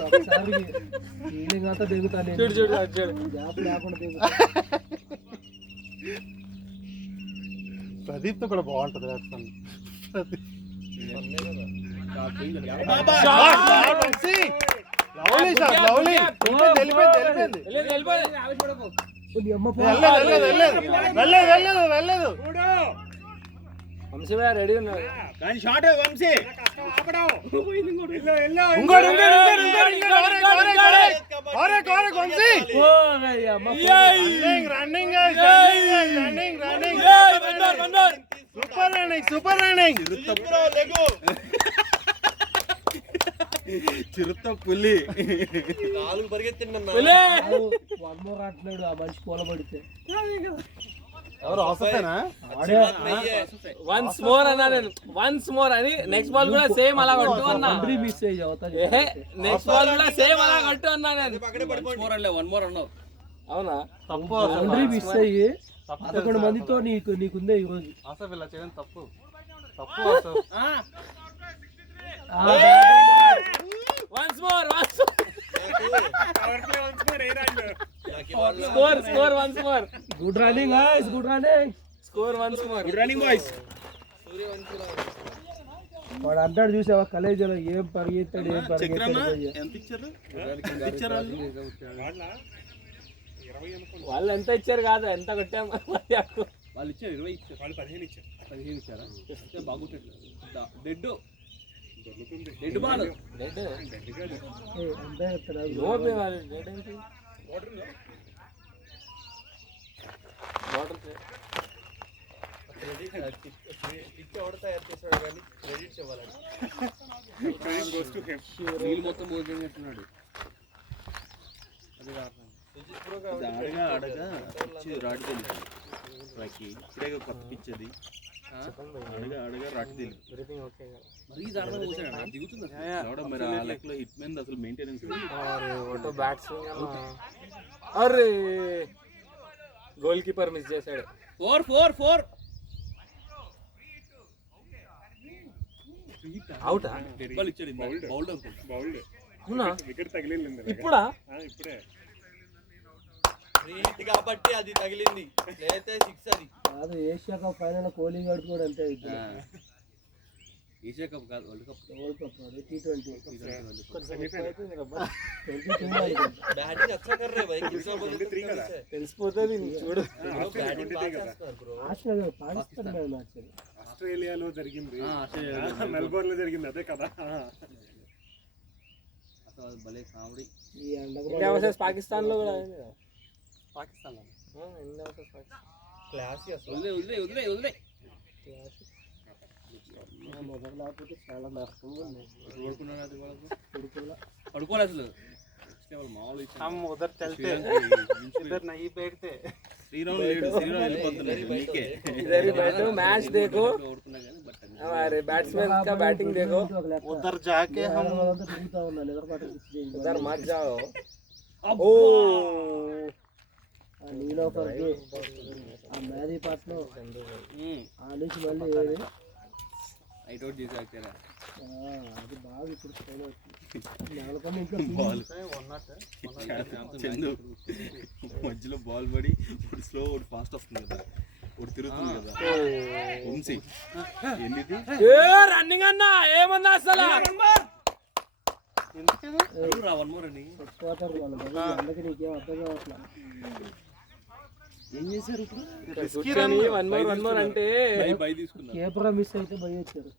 ఒకసారి ఫీలింగ్ అంతా దిగుతాను. చూడు చూడు చూడు గ్యాప్ లేకుండా దిగుతా. ప్రదీప్ తో కూడా బాగుంటది. వెళ్ళలేదు. వంశీ రెడీ ఉన్నాడు కానీ షాట్ వంశీ సూపర్ రన్నింగ్ చిరుత పులి నాలుగు పరిగెత్తిండి వన్ మోర్ అంటున్నాడు ఆ మనిషి కూలబడితే. ఎవరు అవసరమేనా? వన్స్ మోర్ అన్నా నేను వన్స్ మోర్ అని నెక్స్ట్ బాల్ కూడా సేమ్ అలా కొట్టు అన్నా. మిస్ అయ్యి అవుతాది. నెక్స్ట్ బాల్ కూడా సేమ్ అలా కొట్టు అన్నా నేను. వన్ మోర్ అన్నావు. అవునా తప్పు. బౌండరీ మిస్ అయ్యి 11 మందితో నీకుందే ఈ రోజు. అసలు ఇలా చేయడం తప్పు. Once more score once more good running guys, good running. Score once more good running boys. వాడు అంటాడు చూసావా కాలేజీలో ఏం పరిగెత్తాడు ఎంత ఇచ్చారు? వాళ్ళు ఎంత ఇచ్చారు కాదు ఎంత కొట్టాము. వాళ్ళు ఇచ్చారు 20 ఇచ్చారు. వాళ్ళు 15 ఇచ్చారా? బాగుంటుంది. డెడ్ బాల్ మొత్తం పోతున్నాడు. అడగా రాటు తెలుసు ఇప్పుడే కొత్త పిచ్చది. అడగా రాటు తెలుసు. మరి దిగుతుంది మరి ఆ లెక్కలో హిట్ మ్యాన్ అసలు మెయింటెనెన్స్. అరే గోల్ కీపర్ మిస్ చేశాడు. 4 అవుటా ఇచ్చాడు. బౌల్డ్ అవునా వికెట్ తగిలింది ఇప్పుడా? ఇప్పుడే కాబట్టి అది తగిలింది లేతే 6 అది కాదు. ఏషియా కప్ ఫైనల్ కోహ్లీ గడ్ కూడా అంతే. ఏషియా కప్ కాదు, world cup. World cup T20 batting అచ్చా కర్ రే భాయ్. తెలిసిపోతుంది చూడు. పాకిస్తాన్ మ్యాచ్ ఆస్ట్రేలియాలో జరిగింది, మెల్బోర్న్ లో జరిగింది అదే కదా. అసలు భలే కామెడీ. పాకిస్తాన్ లో కూడా పాకిస్తాన్ క్లాస్ వదిలే మొదలు లేకపోతే చాలా నష్టంగా ఉంది. పడుకున్నాడు అది వాళ్ళకు కొడుకులా పడుకోలేదు అసలు వాళ్ళు మామూలు ఇచ్చారు. हम उधर चलते इधर नहीं बैठते శ్రీరామ్ లేడు, శ్రీరామ్ వెళ్ళిపోతున్నాడు నీకే इधर ही बैठो मैच देखो ఓడుతున్నా కానీ బట్ हमारे बैट्समैन का बैटिंग देखो ఒక లెక్క. उधर जाके हम వాళ్ళంతా తిరుగుతా ఉన్నా నిద్రపాటు उधर मत जाओ ओ నీలోఫర్కి ఆ మ్యారీ పాటలో ఆ నుంచి మళ్ళీ ఏది నైట్ అవుట్ చేసి వచ్చారా అది బాగా ఇప్పుడు స్టైల్ అవుతుంది నెలకొండ ఇంట్లో బాల్ చందు మధ్యలో బాల్ పడి ఇప్పుడు స్లో ఒకటి ఫాస్ట్ వస్తుంది కదా ఒకటి తిరుగుతుంది కదా వంశీ ఏంది రన్నింగ్ అన్నా ఏమన్నా అసలు రా వన్ మోర్ అని పోతారు వాళ్ళు మరి అందుకే నీకేం అర్థం కావట్లా ఏం చేశారు ఇప్పుడు వన్ మోర్ అంటే బై తీసుకున్నారు కేపరా మిస్ అయితే భయ వచ్చారు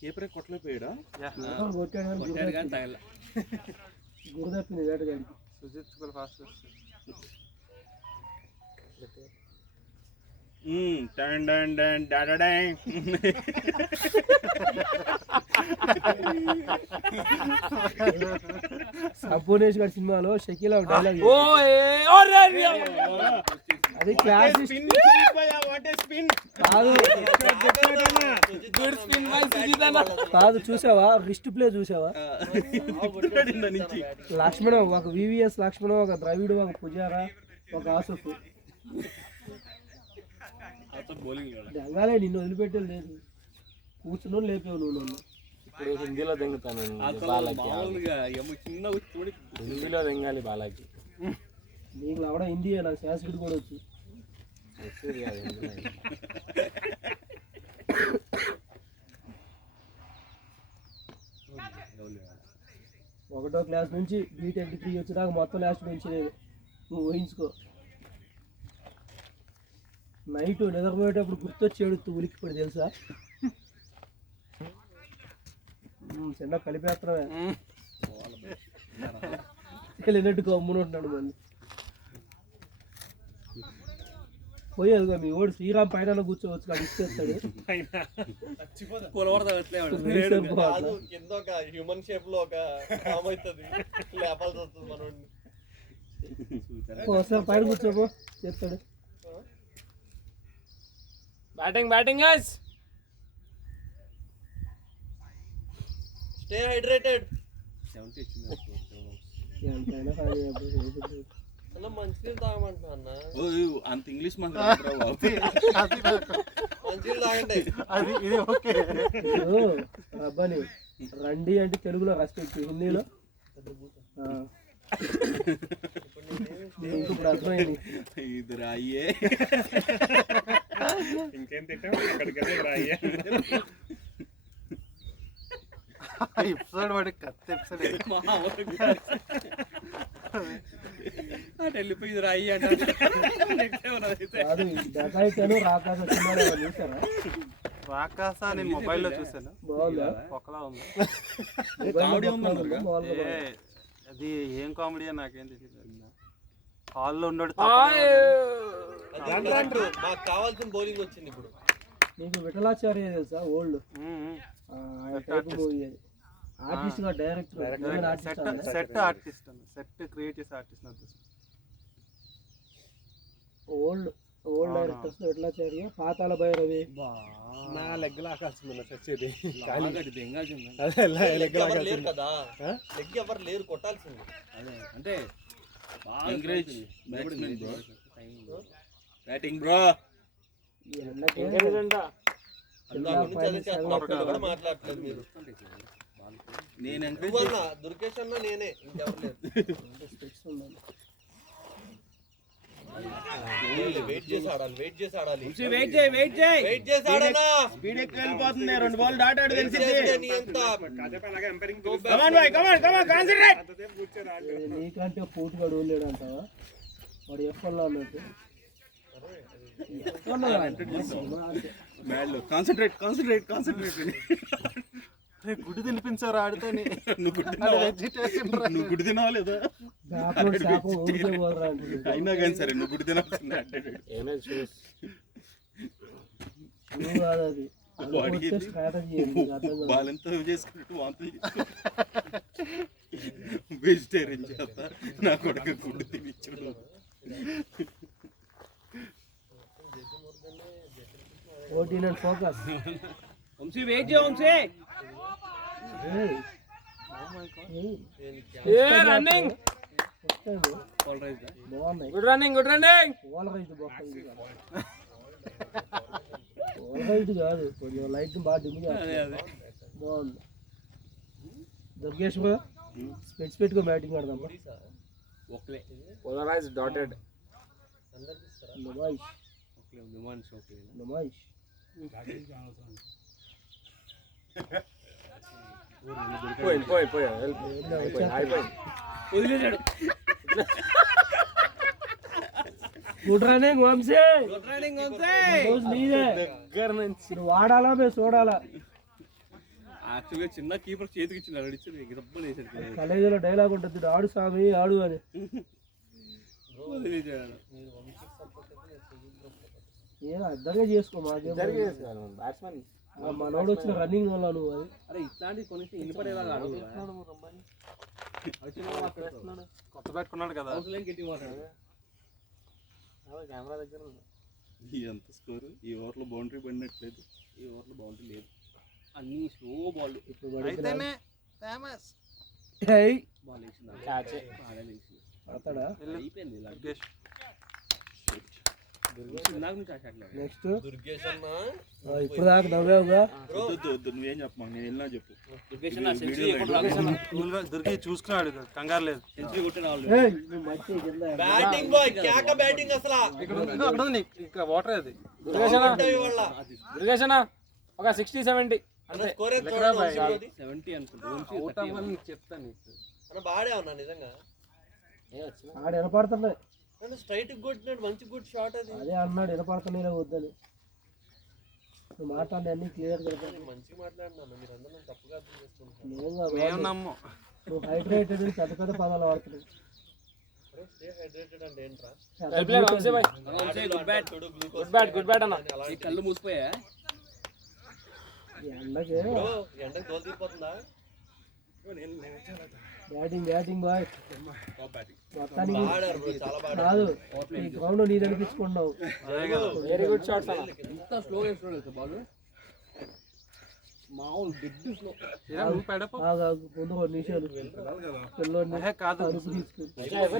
కేపరే కొట్టలేకపోయాడా కొట్టాడు కానీ కొట్టాడు కానీ తగల గురి తప్పింది వేటగాడికి सुजीत को फास्ट టన్ టన్ టన్ డాడాడాయ్ సంపూర్ణేష్ గారి సినిమాలో షకీలా ఒక డైలాగ్ ఓ అది క్లాస్ కాదు గుడ్ స్పిన్ బై సుజిత్ అన్న కాదు చూసావా రిస్ట్ ప్లే చూసావా నుంచి లక్ష్మణం ఒక వివిఎస్ లక్ష్మణం ఒక ద్రవిడు ఒక పుజారా ఒక ఆసఫ్ బౌలింగ్ దెంగాలే నిన్ను వదిలిపెట్టేది లేదు కూర్చుని లేపేవు నువ్వు నన్ను ఇప్పుడు హిందీలో దెంగుతాను మామూలుగా ఏమో చిన్న చూడి హిందీలో దెంగాలి బాలాకి నీకు లవడ హిందీ నాకు సంస్కృతి కూడా వచ్చు ఒకటో క్లాస్ నుంచి బీటెక్ డిగ్రీ వచ్చేదాకా మొత్తం లాస్ట్ బెంచ్ లేదు నువ్వు ఊహించుకో నైట్ నిద్రపోయేటప్పుడు గుర్తొచ్చేడు ఉలిక్కిపడి తెలుసా చిన్న కలిపేస్తామే వెళ్ళినట్టు గమ్మున ఉంటున్నాడు మళ్ళీ పోయేదిగా మీ ఓడి శ్రీరామ్ పైన కూర్చోవచ్చు కానీ ఇచ్చేస్తాడు కాదు కింద ఒక హ్యూమన్ షేప్ లో ఒక ఫామ్ అవుతుంది లేపాల్సి వస్తుంది మనోడిని ఒకసారి పైన కూర్చోపో చెప్తాడు బ్యాటింగ్ గైస్ స్టే హైడ్రేటెడ్ ఎంతైనా కానీ అన్న మంచినీళ్ళు తాగమంటున్నా అన్న అంత ఇంగ్లీష్ మాకు మంచినీళ్ళు తాగండి అది ఇది ఓకే రబ్బాని రండి అంటే తెలుగులో రెస్పెక్ట్ హిందీలో ఇప్పుడు అర్థమైంది ఇది రాయే ఇంకేం తిట్టాం అక్కడికెళ్ళి రాయ్యా ఎపిసోడ్ వాడి కత్తి ఎపిసోడ్ వెళ్ళిపోయి రాయి అంటే కాదు డకాయితను రాకాస సినిమాలో చూసారా రాకాస నేను మొబైల్లో చూసాను బాగుందా ఒకలా ఉంది కామెడీ ఉందన్నారు మామూలుగా ఏ, అది ఏం కామెడీ నాకేం తెలియదు హాల్లో ఉన్నాడు మాకు కావాల్సిన బౌలింగ్ వచ్చింది ఇప్పుడు నీకు విఠలాచార్య తెలుసా ఓల్డ్ టైప్ మూవీ అది ఆర్టిస్ట్ గా director set artist set create చేసే ఆర్టిస్ట్ నాకు తెలుసు. ఓల్డ్ డైరెక్టర్స్ విఠలాచార్య పాతాల భైరవి నా లెగ్గలు ఆకాల్సింది చచ్చేది లెగ్ ఎవరు లేరు కదా లెగ్ ఎవరు లేరు కొట్టాల్సింది అంటే ఎంకరేజ్ బ్యాటింగ్ బ్రో మాట్లాడలేదు మీరు నేను నువ్వన్నా దుర్గేష్ అన్న నేనే ఇంకెవరు లేదు వెయిట్ చేసి ఆడాలి వెయిట్ చేసి ఆడాలి వెయిట్ చేసి ఆడనా స్పీడ్ ఎక్కువ వెళ్ళిపోతుంది 2 బాల్ దాటాడు తెలిసింది నీ ఎంత అలాగే ఎంపైరింగ్ నీకంటే పూర్తిగా లేడు అంటావా వాడు ఎఫ్ఎల్లో ఉన్నట్టు కాన్సన్ట్రేట్ గుడి తినిపించారు ఆడితే నువ్వు గుడి తినావా లేదా శాపం ఊరికే పోదురా అంటే అయినా కానీ సరే నువ్వు గుడి తినాల్సిందే నువ్వు కాదు అది బాడీ స్ట్రాటజీ బాలెంతో చేసుకున్నట్టు వాంతులు వెజిటేరియన్ చేత నా కొడుకు గుడ్డు తినిచ్చాడు. ఓటీన్ అండ్ ఫోకస్. వంశీ వెయిట్ చేయ వంశీ. రన్నింగ్ బాగున్నాయి. Good running good running. Alright బాగుంది. ఓలరైట్ కాదు, కొంచెం లైట్ బాగా డిమ్ బాగుంది. దుర్గేష్ స్పెట్స్ పెట్టుకో బ్యాటింగ్ ఆడదాం. పోలరైజ్ డాటెడ్. నమాయిష్ నమాయిష్. పోయి వదిలేశాడు. Good running Vamshi. Good running Vamshi. రోజు నీదే. దగ్గర నుంచి నువ్వు వాడాలా మేము చూడాలా. యాక్చువల్గా చిన్న కీపర్ చేతికి ఇచ్చింది ఇచ్చింది రబ్బలు వేసాడు. కాలేజీలో డైలాగ్ ఉంటుంది, ఆడు స్వామి ఆడు అని. వదిలేశాడు. ఏం అర్థంగా చేసుకో మాకేం. బ్యాట్స్మెన్ మనోడు వచ్చిన రన్నింగ్ వల్ల నువ్వు అది. అరే ఇట్లాంటి కొనేసి వెళ్ళిపడేలాగా ఆడు. కొత్త పెట్టుకున్నాడు కదా. అవసరం గట్టి మాట్లాడు. కెమెరా దగ్గర ఎంత స్కోరు? ఈ ఓవర్లో బౌండరీ పడినట్లేదు. ఈ ఓవర్లో బౌండరీ లేదు, అన్ని స్లో బాల్. ఇప్పుడు అయితేనే ఫేమస్. బాల్ వేసింది అతడా అయిపోయింది. దుర్గేష్ ఇందాక నుంచి ఆ షాట్ నెక్స్ట్. దుర్గేష్ అన్న ఇప్పుడు దాకా నవ్వావుగా. వద్దు వద్దు నువ్వేం చెప్పమా, నేను వెళ్ళినా చెప్పు. దుర్గి చూసుకున్నాడు, కంగారు లేదు. సెంచరీ కొట్టిన వాళ్ళు. ఏయ్, నువ్వు మంచిగా కింద. బ్యాటింగ్ బాయ్ క్యాక బ్యాటింగ్ అసలు అక్కడ ఉంది ఇంకా వాటర్ అది. దుర్గేష్ అన్న ఒక 60-70 అన్న స్కోర్ ఎంత చూడండి. 70 అనుకుంటా. చెప్తాను అన్న బాడే ఉన్నా నిజంగా. ఆడు వినపడుతున్నాయి. అన్న స్ట్రైట్ కొట్టినాడు, మంచి గుడ్ షాట్ అది. అదే అన్నాడు వినపడుతున్నాయి వద్దని. నువ్వు మాట్లాడి అన్ని క్లియర్ కదా. మంచిగా మాట్లాడినా మీరు అందరూ తప్పుగా అర్థం చేసుకుంటున్నారు. మేము నమ్ము. నువ్వు హైడ్రేటెడ్ పెద్ద పెద్ద పదాలు వాడుతున్నావు. స్టే హైడ్రేటెడ్ అంటే ఏంట్రా? గుడ్ బ్యాట్ అన్న. ఈ కళ్ళు మూసిపోయా ఈ ఎండకి బ్రో ఎండకు తోలు తీరిపోతుందా? Batting bye. మొత్తానికి ఆడారు బ్రో, చాలా బాగా కాదు, ఈ గ్రౌండ్ నీ అనిపించుకున్నావు. వెరీ గుడ్ షాట్స్ అన్న. ఎంత స్లో వేస్తున్నాడు బాల్, మామూలు డెడ్ స్లో. ముందు కొన్ని నిమిషాలు పిల్లోడిని కాదు అరుపు తీసుకుని.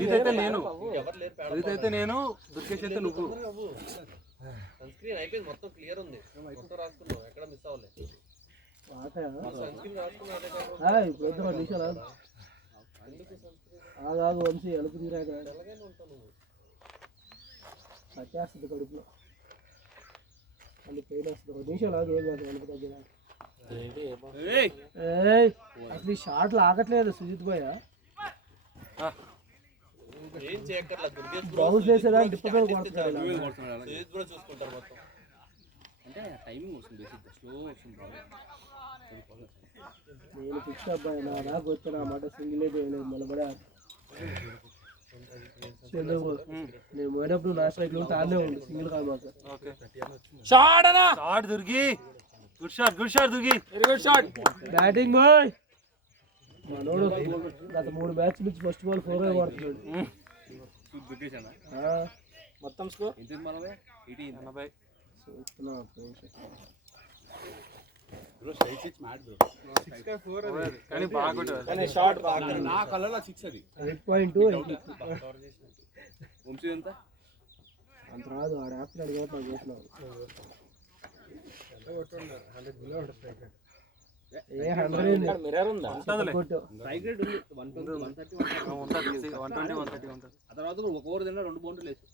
ఇదైతే నేను, ఎవరు లేరు పేడ. ఇదైతే నేను, దుర్గేష్ అయితే నువ్వు. సన్ స్క్రీన్ అయిపోయింది, మొత్తం క్లియర్ ఉంది. మొత్తం రాసుకున్నావు, ఎక్కడ మిస్ అవ్వలేదు. ఆట సన్ స్క్రీన్ రాసుకున్నా అదే కాదు. ఇప్పుడు వద్దు కొన్ని నిమిషాలు ఎందుకు సన్ స్క్రీన్ ఆగాగు వంశీ అలుపు తీరాక ఎలాగైనా ఉంటావు నువ్వు. పట్టేస్తుంది కడుపులో, మళ్ళీ పెయిన్ వస్తుంది. ఒక నిమిషాలు ఆగు, ఏం కాదు అలుపు దగ్గర. అసలు ఈ షాట్లు ఆగట్లేదు సుజిత్ భయ్య. ఏం చేయక్కర్లా, దుర్గేష్ బ్రో బౌన్స్ వేసేదాన్ని డిప్పగా కొడుతున్నాడు. సుజిత్ బ్రో చూసుకుంటారు మొత్తం. అంటే టైమింగ్ వస్తుంది, స్లో వస్తుంది. నేను ఫిక్స్ అబ్బాయి, నా దాకా వచ్చిన మాట సింగిల్ అయితే వేయలేదు. మళ్ళీ నేను పోయినప్పుడు నా స్ట్రైక్ లో తానే ఉంది, సింగిల్ కాదు మాకు. షాట్ అన్న. Shot Durgi, good shot, good shot Durgi, very good shot. Batting boy. మనోడు గత 3 మ్యాచ్ నుంచి ఫస్ట్ బాల్ 4 కొడుతున్నాడు. దుర్గేష్ అన్న మొత్తం స్కోర్ ఎంత మనమే 80. చూస్తున్నా కానీ బాగా కొట్టాడు. షాట్ బాగా నా కళ్ళలో 6 అది. 8.2 వంశీ ఎంత అంత రాదు. ఆడ యాప్లో అడిగినట్టు నాకు చేస్తున్నావు. ఏ 100 మిర్రర్ ఉందా? కొట్టు. స్ట్రైక్ రేట్ ఉంది 120 130 ఉంటుంది, 120, 130 ఉంటుంది. ఆ తర్వాత ఒక ఓవర్ తిన్నా 2 బౌండరీలు వేసి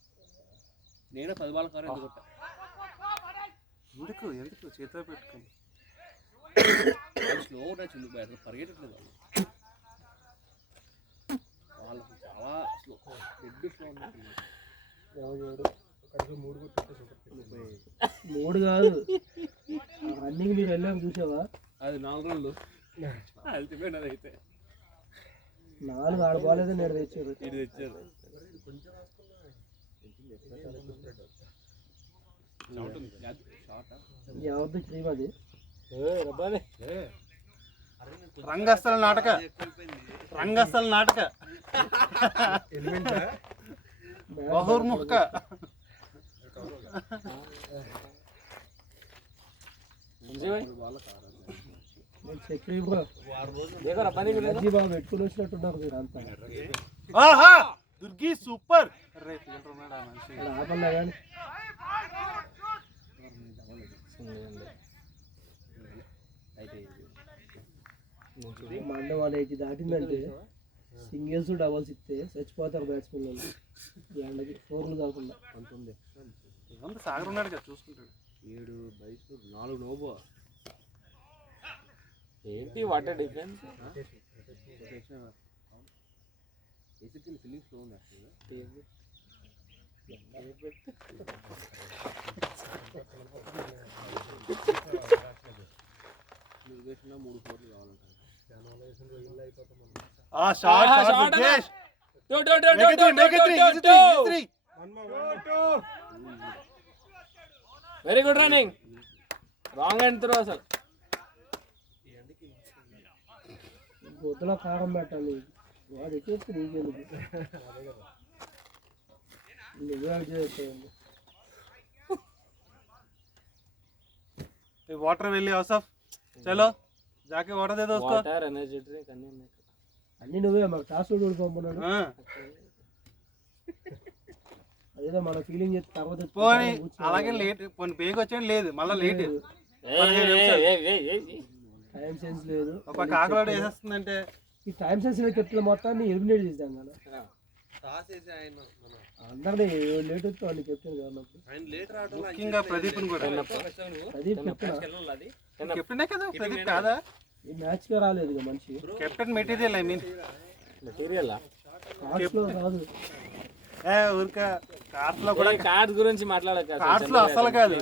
నేనే 10 బాల్ కారు ఎందుకు కొట్టా. ఎందుకు ఎందుకు చేతిలో పెట్టుకోండి. స్లో టచ్ ఉంది బాయ్, అసలు పరిగెట్టట్లేదు వాళ్ళు చాలా స్లో, డెడ్ స్లో ఉంది. 3 కాదు, రన్నింగ్ మీరు వెళ్ళాము చూసావా? అది 4 రన్లు అల్టిమేట్. అది అయితే 4 ఆడబాలేదు, నేను తెచ్చారు. ఇది తెచ్చారు. ఎవరిది క్రీమ్ అది? రంగస్థల నాటక రంగస్థల నాటక బహుర్ముఖ చక్రీ బ్రో అజ్జీ బాబు పెట్టుకుని వచ్చినట్టున్నారు మీరు అంతా. ఆహా దుర్గి సూపర్ ఆపన్నా కానీ మండ 180 దాటిందంటే సింగిల్స్ డబల్స్ ఇస్తే చచ్చిపోతారు బ్యాట్స్మెన్ వాళ్ళు. ఈ ఎండకి 4లు కాకుండా. సాగర్ ఉన్నాడు కదా చూసుకుంటాడు. 7 బైక్స్ 4 నోబో ఏంటి what difference? Basically feeling slow ఉంది యాక్చువల్గా. నువ్వేసిన 3 4 కావాలంట. ఆ shot Durgesh very good running. Wrong and throw అసలు. గొద్దలో కారం పెట్టాలి. వాడు ఎక్కేస్తే నీకెందుకు? నువ్వే చేస్తాను. వాటర్ వెళ్ళి ఔసఫ్ చలో జాకే వాటర్ దే దోస్తో. వాటర్ ఎనర్జీ డ్రింక్ అన్నీ ఉన్నాయి. అన్నీ నువ్వే మాకు టాస్ పంపున్నాడు. అదేదో మన ఫీలింగ్ చేస్తే తర్వాత పోనీ అలాగే లేట్ పోనీ బేగ్ వచ్చాడు లేదు మళ్ళీ లేట్ టైం సెన్స్ లేదు. ఒక కాకలాడ వేసేస్తుందంటే ఈ టైం సెన్స్ కెప్టెన్ మొత్తాన్ని ఎలిమినేట్ చేద్దాం కదా అందరినీ. లేట్ వస్తే వాడిని కెప్టెన్ కానప్పుడు ముఖ్యంగా ప్రదీప్ కూడా ప్రదీప్ కెప్టెన్ కెప్టెనే కదా ప్రదీప్ కాదా? ఈ మ్యాచ్ గా రాలేదు ఇక మనిషి. Captain material I mean material cards లో రాదు. ఊరిక కార్స్ లో కూడా కార్డ్ గురించి మాట్లాడక. కార్స్ లో అసలు కాదు.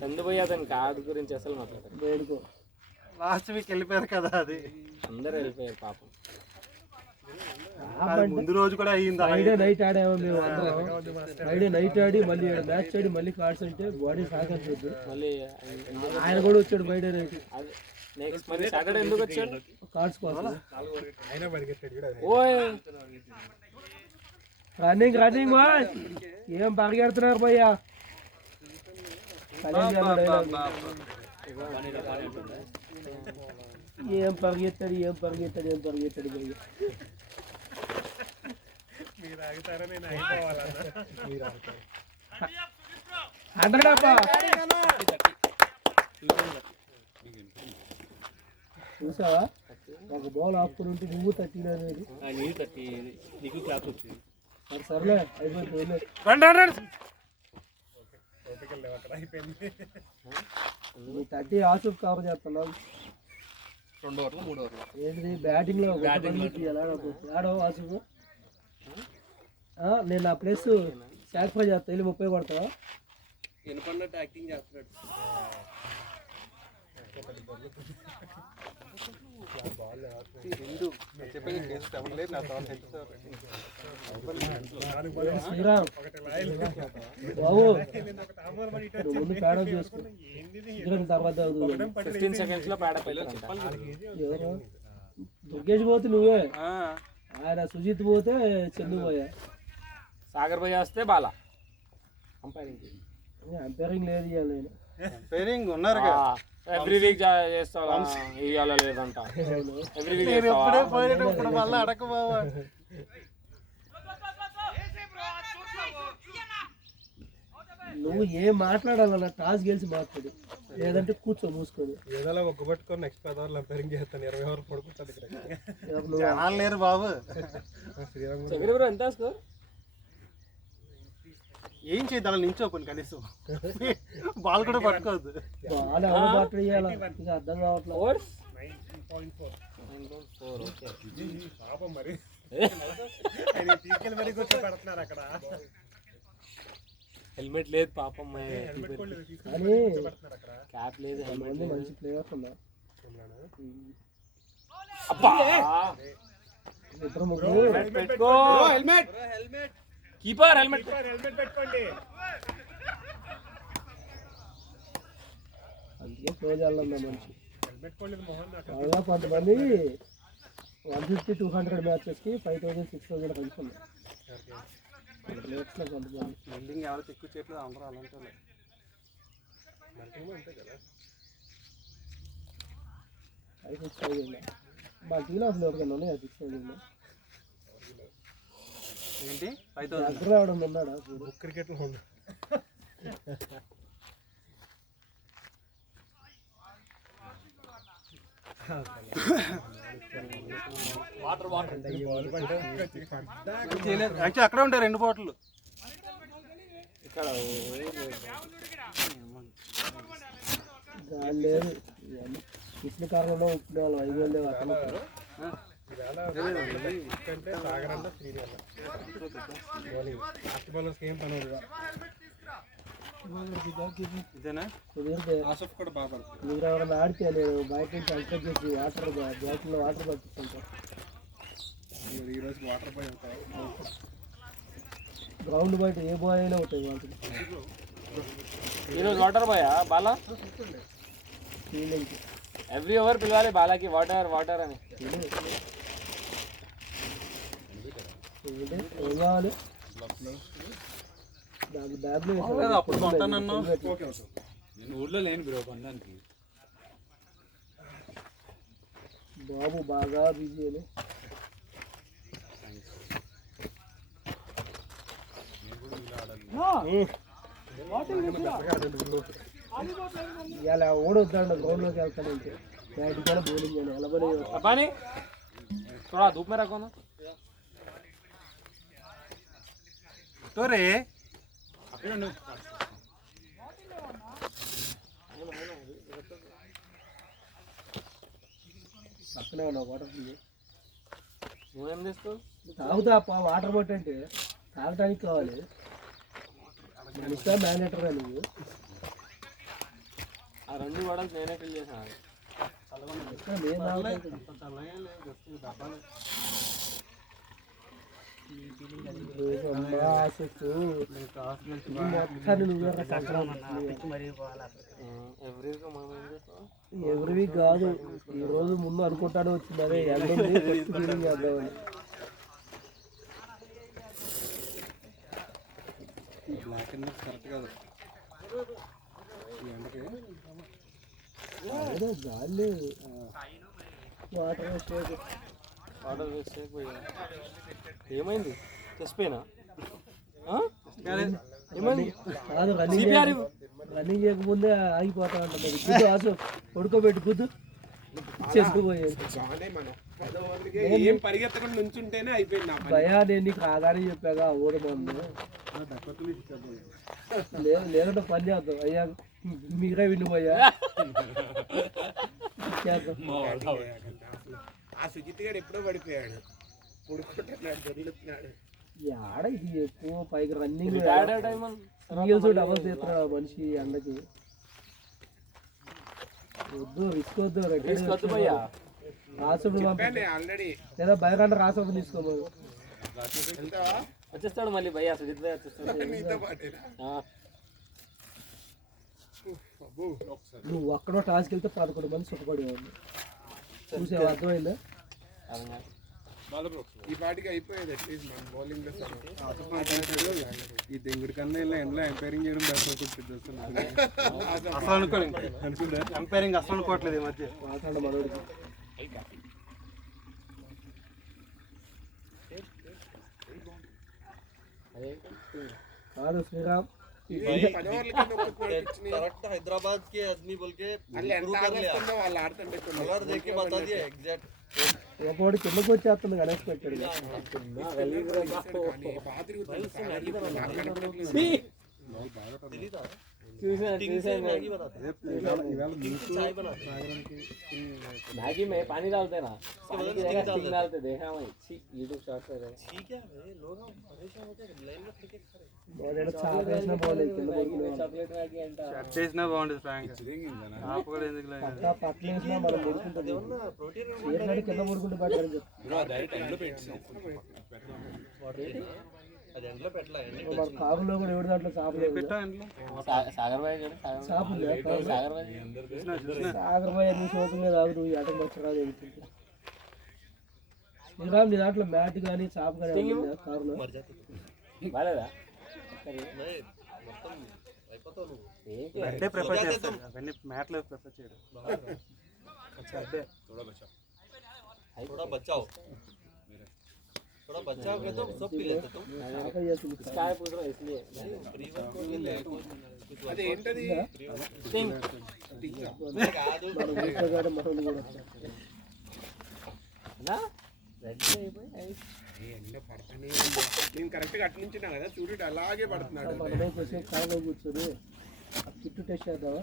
చందుపోయి అతని కార్డ్ గురించి అసలు మాట్లాడక. వేడుకో లాస్ట్ వీక్ వెళ్ళిపోయారు కదా అది. అందరూ వెళ్ళిపోయారు పాపం. అది ముందు రోజు కూడా అయ్యింది. ఫ్రైడే నైట్ ఆడాము మేము అందరం. ఫ్రైడే నైట్ ఆడి మళ్ళీ మ్యాచ్ ఆడి మళ్ళీ కార్డ్స్ అంటే బాడీ సాగట్లేదు. మళ్ళీ ఆయన కూడా వచ్చాడు ఫ్రైడే నైట్ నెక్స్ట్ మరి సాటర్డే ఎందుకు వచ్చాడు? కార్డ్స్ కోసం. ఓయ్ రన్నింగ్ రన్నింగ్ బాయ్. ఏం పరిగెడుతున్నారు భయ్యా? ఏం పరిగెత్తాడు ఏం పరిగెత్తాడు ఏం పరిగెత్తాడు భయ్య. అంటాడప్పా చూసావా? ఒక బాల్ ఆపుకుని ఉంటే నువ్వు 30 అనేది. నీకు క్లాప్ వచ్చింది. సర్లే అయిపోయింది. నువ్వు 30 ఆసూఫ్ కవర్ చేస్తున్నావు. 2 ఓవర్లు 3 ఓవర్లు ఏంటిది బ్యాటింగ్ లో ఆడో ఆసూఫ్? నేను నా ప్లేస్ సాక్రిఫై చేస్తా. వెళ్ళి 30 కొడతావా? వినపడినట్టు యాక్టింగ్ చేస్తున్నాడు. శ్రీరామ్ బాబు నువ్వు ముందు ప్యాడ్ ఆఫ్ చేసుకో. తర్వాత 15 సెకండ్స్ లో ప్యాడ్ అప్ ఎవరు? దుర్గేష్ పోతే నువ్వే. ఆయన సుజిత్ పోతే చందు పోయా. సాగర్ భయ్య వస్తే బాలా అంపైరింగ్ లేదు ఇవ్వాలి. నేను పేరింగ్ ఉన్నారు ఎవ్రీ వీక్ చేస్తావా? ఇవాళ లేదంట. ఎవ్రీ వీక్ ఎప్పుడే పోయేటప్పుడు మళ్ళీ అడక బావా. నువ్వు ఏం మాట్లాడాలన్నా టాస్ గెలిచి మాట్లాడు, లేదంటే కూర్చో మూసుకొని. ఏదో ఒక్క పట్టుకొని నెక్స్ట్ 10 ఓవర్లు అంపైరింగ్ చేస్తాను. 20 ఓవర్లు పడుకుంటాను ఇక్కడ. జనాలు లేరు బాబు. చక్రి బ్రో ఎంత స్కోర్? ఏం చేద్దాం నించో పని కనీసం బాల్ కూడా పట్టుకోవద్దు. బాల్ ఎవరు పట్టు ఇవ్వాలి ఇంకా అర్థం కావట్లేదు. 9.4 పాపం మరి తీసుకెళ్ళి మరీ కూర్చోబెడుతున్నారు అక్కడ. హెల్మెట్ లేదు పాపం. కానీ క్యాప్ లేదు. మంది మంచి ప్లేయర్స్ ఉన్నారు. ఇద్దరు ముగ్గురు పెట్టుకో. కీపర్ హెల్మెట్ పెట్టుకోండి. అందుకే క్లోజ్ వెళ్ళాలన్నా మనిషి. అలా కొంతమంది 150-200 మ్యాచెస్కి 5,000-6,000 కలుసుకున్నారు. ప్లేట్స్లో కొంతమంది బిల్డింగ్ ఎవరు ఎక్కువ చేయట్లేదు, అందరూ అలాంటి వాళ్ళే. అంతే కదా 5,000-6,000 మా టీలో అసలు ఎవరికైనా ఉన్నాయి 6,000 ఏంటి 5,000 దగ్గర రావడం ఉన్నాడా క్రికెట్లో ఉంది. చేయలేదు. యాక్చువల్లీ అక్కడే ఉంటాయి 2 బాటిల్. గాలి లేదు ఇచ్చిన కారణంలో ఉప్పిన వాళ్ళు 5,000 అక్కడ అంటే సాగరంలో 3 బౌలింగ్ ఫాస్ట్ బౌలర్స్కి ఏం పని అవుతుందా? ఇదేనా కుదిరితే ఆసఫ్ కూడా బాగా పడుతుంది. మీరు ఎవరైనా ఆడితే నేను బయట నుంచి అంకర్ చేసి వాటర్ బ్యాట్లో వాటర్ పట్టిస్తుంటాను. ఈరోజు వాటర్ బాయ్ అవుతాయి. గ్రౌండ్ బయట ఏ బాయ్ అయినా అవుతాయి వాటికి ఈరోజు వాటర్ బాయ్ బాలా ఫీల్డింగ్కి ఎవ్రీ ఓవర్ పిలవాలి బాలాకి వాటర్ వాటర్ అని. ఏం కావాలి దానికి బ్యాగ్లో అప్పుడు కొంటానన్నా. నేను ఊర్లో లేను బ్రో కొనడానికి. బాబు బాగా బిజీ అని ఇలా ఓడొద్దాండి గ్రౌండ్లోకి వెళ్తానంటే బ్యాటింగ్ కానీ బౌలింగ్ కానీ నిలబడి पानी थोड़ा धूप में रखो ना. తోరే పక్కనే ఉన్నావు వాటర్ నువ్వేం చేస్తావు? తాగుతా వాటర్ బాటిల్ అంటే తాగడానికి కావాలి మనిషిగా మేనేటర్గా నువ్వు ఆ 2 బాటల్స్ నేనే ఫిల్ చేశాను. నేను ఎవరి వీక్ కాదు ఈ రోజు ముందు అనుకుంటానే వచ్చింది అదే ఫీలింగ్ చేద్దామని. బ్లాక్ అండ్ వైట్ కరెక్ట్ కాదు. ఏదో గాలి వాటర్ వేస్ట్ వాటర్ వేస్ట్ చేయకపోయా. ఏమైంది? చచ్చిపోయినా? ఏమైంది? కాదు రన్నింగ్ చేయకముందే ఆగిపోతా ఉంటుంది. గుద్దు ఆసు పడుకోబెట్టి గుద్దు చేసుకుపోయేది ఏం పరిగెత్తకుండా నుంచుంటేనే అయిపోయింది. భయా నేను నీకు రాగానే చెప్పాగా ఊరమంది లేదంటే పని చేద్దాం అయ్యా మీరే విండిపోయా చేద్దాం. ఆ సుజిత్ గారు ఎప్పుడో పడిపోయాడు, పుడుకుంటున్నాడు, దొరుకుతున్నాడు. ఆడ ఇది ఎక్కువ పైకి రన్నింగ్ టైం సింగిల్స్ డబల్స్ చేస్తున్నాడు మనిషి ఎండకి. వద్దు రిస్క్ వద్దు రాసుడు ఆల్రెడీ లేదా బయట రాసుడు తీసుకోమని వచ్చేస్తాడు మళ్ళీ భయ్యా. సుజిత్ భయ్య వచ్చేస్తాడు. నువ్వు అక్కడో టాస్కి వెళ్తే 11 మంది చుట్టపడేవాళ్ళు చూసేవా? అర్థమైందా? ఈ పాటికి అయిపోయేది అట్లీస్ట్ మన బౌలింగ్ లో. ఈ దెంగుడి కన్నా ఇలా ఎండ్లో ఎంపైరింగ్ చేయడం బెస్ట్ అసలు అనుకోండి, ఎంపైరింగ్ అసలు అనుకోవట్లేదు ఈ మధ్య. మాట్లాడ మనోడికి కాదు శ్రీరామ్ करेक्ट हैदराबाद के आदमी बोल के వాళ్ళు ఆడుతుంటే कलर देख के बता दिया एग्जैक्ट. ఒకటి కిందకు వచ్చేస్తుంది అన్ఎక్స్పెక్టెడ్ గా. मैगी में पानी डालते ना, पानी की जगह स्टिंग डालते. देखा मैं यूट्यूब शॉर्ट पे ठीक है लोग हम परेशान होते हैं लाइन में क्रिकेट करे. చాపేసిన బాల్ కింద పడుకునే చాక్లెట్ मैगी अंटा చేసినా బాగుంటుంది ఫ్రాంక్. ఆపకూడదు ఎందుకు పక్కన వేసినా మనం పడుకుంటుంది प्रोटीन కింద పడుకుంటే బెటర్ అని చెప్పి డైరెక్ట్ ఎండ్లో పెట్టేసాం. అది ఎండలో పెట్టలా ఎండ మన కాకులో కూడా ఎవరి దాంట్లో చేప లేదు సాగర్ బాయ్ కూడా చేప ఉందా సాగర్ బాయ్ సాగర్ బాయ్ అన్ని సోతుంగే రాదు నువ్వు ఎటం వచ్చరా చెబుతుంది శ్రీరామ్ నీ దాంట్లో మ్యాట్ కానీ చేప కానీ ఉందా కారులో బాలేదా మొత్తం అయిపోతావు నువ్వు బర్త్డే ప్రిపేర్ చేస్తాను అవన్నీ మ్యాట్లు ప్రిపేర్ చేయడం थोड़ा बचाओ के तो सब पी लेते तुम स्काई पूछ रहा इसलिए అది ఏంటది కాదు నా రెడ్ అయిపోయి ఎండ పడతానే నేను కరెక్ట్గా అటు నుంచి కదా చూడు అలాగే పడుతున్నాడు మనమే వచ్చి కారులో కూర్చొని ఆ కిట్టు టెస్ట్ చేద్దామా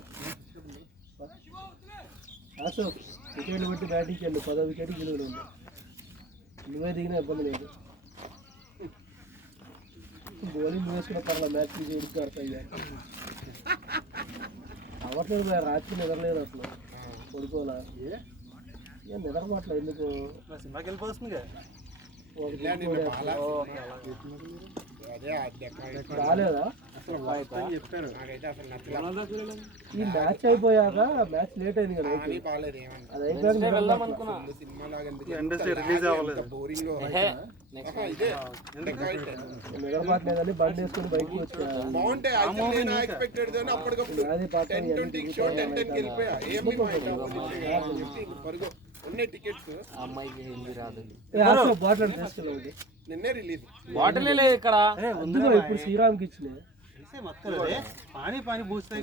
అసలు వికెట్లు పెట్టి బ్యాటింగ్కి వెళ్ళు 10 వికెట్ గెలుగులు నువ్వే దిగినా ఇబ్బంది లేదు బౌలింగ్ వేసుకున్న పర్లా మ్యాచ్ చేడికి ఆడతాయి అవ్వట్లేదు రాత్రి నిద్రలేదు అసలు పడుకోవాలా ఏం నిద్రమాట్లేదు ఎందుకు సినిమాకి వెళ్ళిపోతుంది రాలేదా చెప్పారు నాకైతే అసలు నచ్చలేదు ఈ మ్యాచ్ అయిపోయాక మ్యాచ్ లేట్ అయింది కదా కానీ బాగాలేదు ఏమన్నా అది అయిపోయాక వెళ్దాం అనుకున్నా సినిమా లాగా రిలీజ్ అవ్వలేదు బోరింగ్ ఇదే నిద్రమాట్లేదని బండి వేసుకుని బయటకు వచ్చా బాగుంటాయి యాక్చువల్లీ నేను ఎక్స్పెక్టెడ్ దాన్ని అప్పటికప్పుడు అది పాట 10-20 షో 10-10 వెళ్ళిపోయా ఏమి పరుగు ఉన్నాయి టికెట్స్ అమ్మాయికి హిందీ రాదు బాటిల్ తీసుకెళ్ళి నిన్నే రిలీజ్ బాటిల్ లేదు ఇక్కడ అందులో ఇప్పుడు శ్రీరామ్కి ఇచ్చిన पानी पानी पूछता है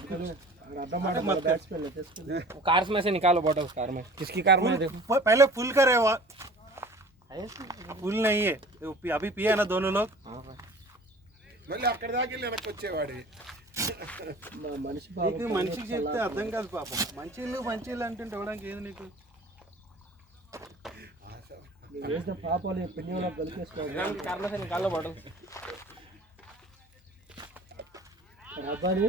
अड्डा मार बैट्समैन తీసుకుని कार में से निकालो बॉटल कार में किसकी कार में देखो पहले फुल करे फुल नहीं है अभी पिया ना दोनों लोग మళ్ళీ అక్కడ దాకా వెళ్ళి వెనక్కి వచ్చేవాడు మనిషి నీకు మనిషికి చెప్తే అర్థం కాదు పాపం మంచిళ్ళు అంటుంటే ఇవ్వడానికి ఏది నీకు వేసిన పాపాలు పుణ్యంలో కలిపేసుకోవాలి कार में से निकालो बॉटल రబ్బాని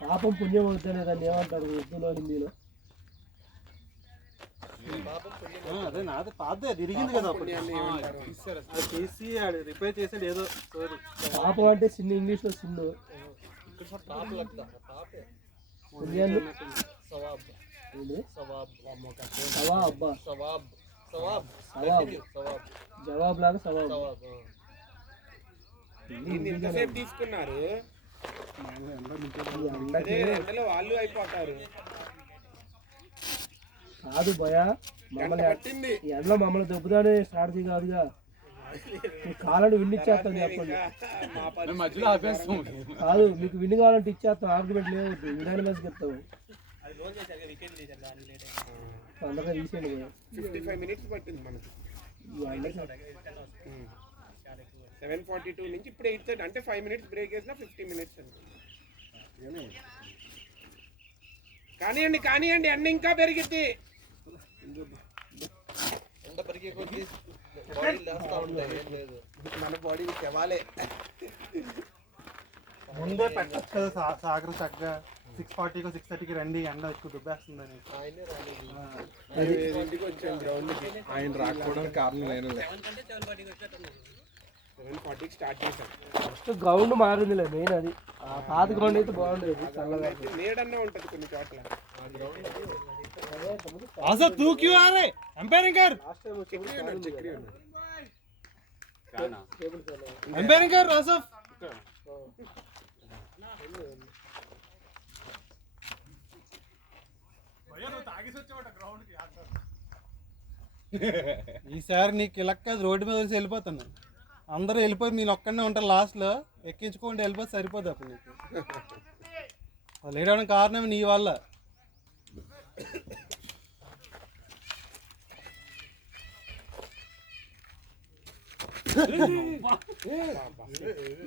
పాపం పుణ్యం అవుతానే దాన్ని ఏమంటారు ఉర్దూలో హిందీలో అదే నాది పాదే తిరిగింది కదా అప్పుడు అది తీసి రిపేర్ చేసాడు ఏదో స్టోరీ పాపం అంటే చిన్న ఇంగ్లీష్లో చిన్న पाप लगता है पाप है పుణ్యాన్ని सवाब ఏంటి? सवाब సవా అబ్బా सवाब सवाब సవాబ్ सवाब జవాబ్ లాగా సవాబ్ सवाब ఎంతసేపు తీసుకున్నారు ఈ ఎండకి ఎండలో వాళ్ళు అయిపోతారు కాదు భయ మమ్మల్ని పట్టింది ఈ ఎండలో మమ్మల్ని దెబ్బతానే స్టార్ట్ కాదుగా మీ కాలను విన్ ఇచ్చేస్తాను చెప్పండి మధ్యలో ఆపేస్తాం కాదు మీకు విన్ కావాలంటే ఇచ్చేస్తాం ఆర్గ్యుమెంట్ లేదు యునానిమస్ చెప్తావు తొందరగా తీసేయండి భయ 55 మినిట్స్ పట్టింది మనకి ఈ ఎండకి 7:42 నుంచి ఇప్పుడు 8:30 అంటే 5 మినిట్స్ బ్రేక్ వేసినా 50 మినిట్స్ కానివ్వండి అన్న ఇంకా పెరిగిద్ది ఎండ పెరిగే కొద్దీ బాడీ లేస్తా ఉంటాయి ఏం లేదు మన బాడీ చెవాలే ముందే పెట్టచ్చు కదా సాగర్ చక్కగా 6:40 6:30 రండి ఎండ ఎక్కువ దుబ్బేస్తుందని ఆయనే రాలేదు ఇంటికి వచ్చాం గ్రౌండ్కి ఆయన రాకపోవడానికి కారణం నేను 7:40 స్టార్ట్ చేసాం ఫస్ట్ గ్రౌండ్ మారిందిలే మెయిన్ అది ఆ పాత గ్రౌండ్ అయితే బాగుండేది చల్లగా నీడన్నా ఉంటుంది కొన్ని చోట్ల आजा तू क्यों आ रहे अंपायरिंग कर లాస్ట్ టైం వచ్చి अंपायरिंग कर आसफ ఈసారి నీకు ఇలక్క రోడ్డు మీద వచ్చి వెళ్ళిపోతాను అందరూ వెళ్ళిపోయి నేను ఒక్కడనే ఉంటాను లాస్ట్లో ఎక్కించుకోండి వెళ్ళిపోతే సరిపోదు అప్పుడు నీకు లేడవడం కారణం నీ వల్ల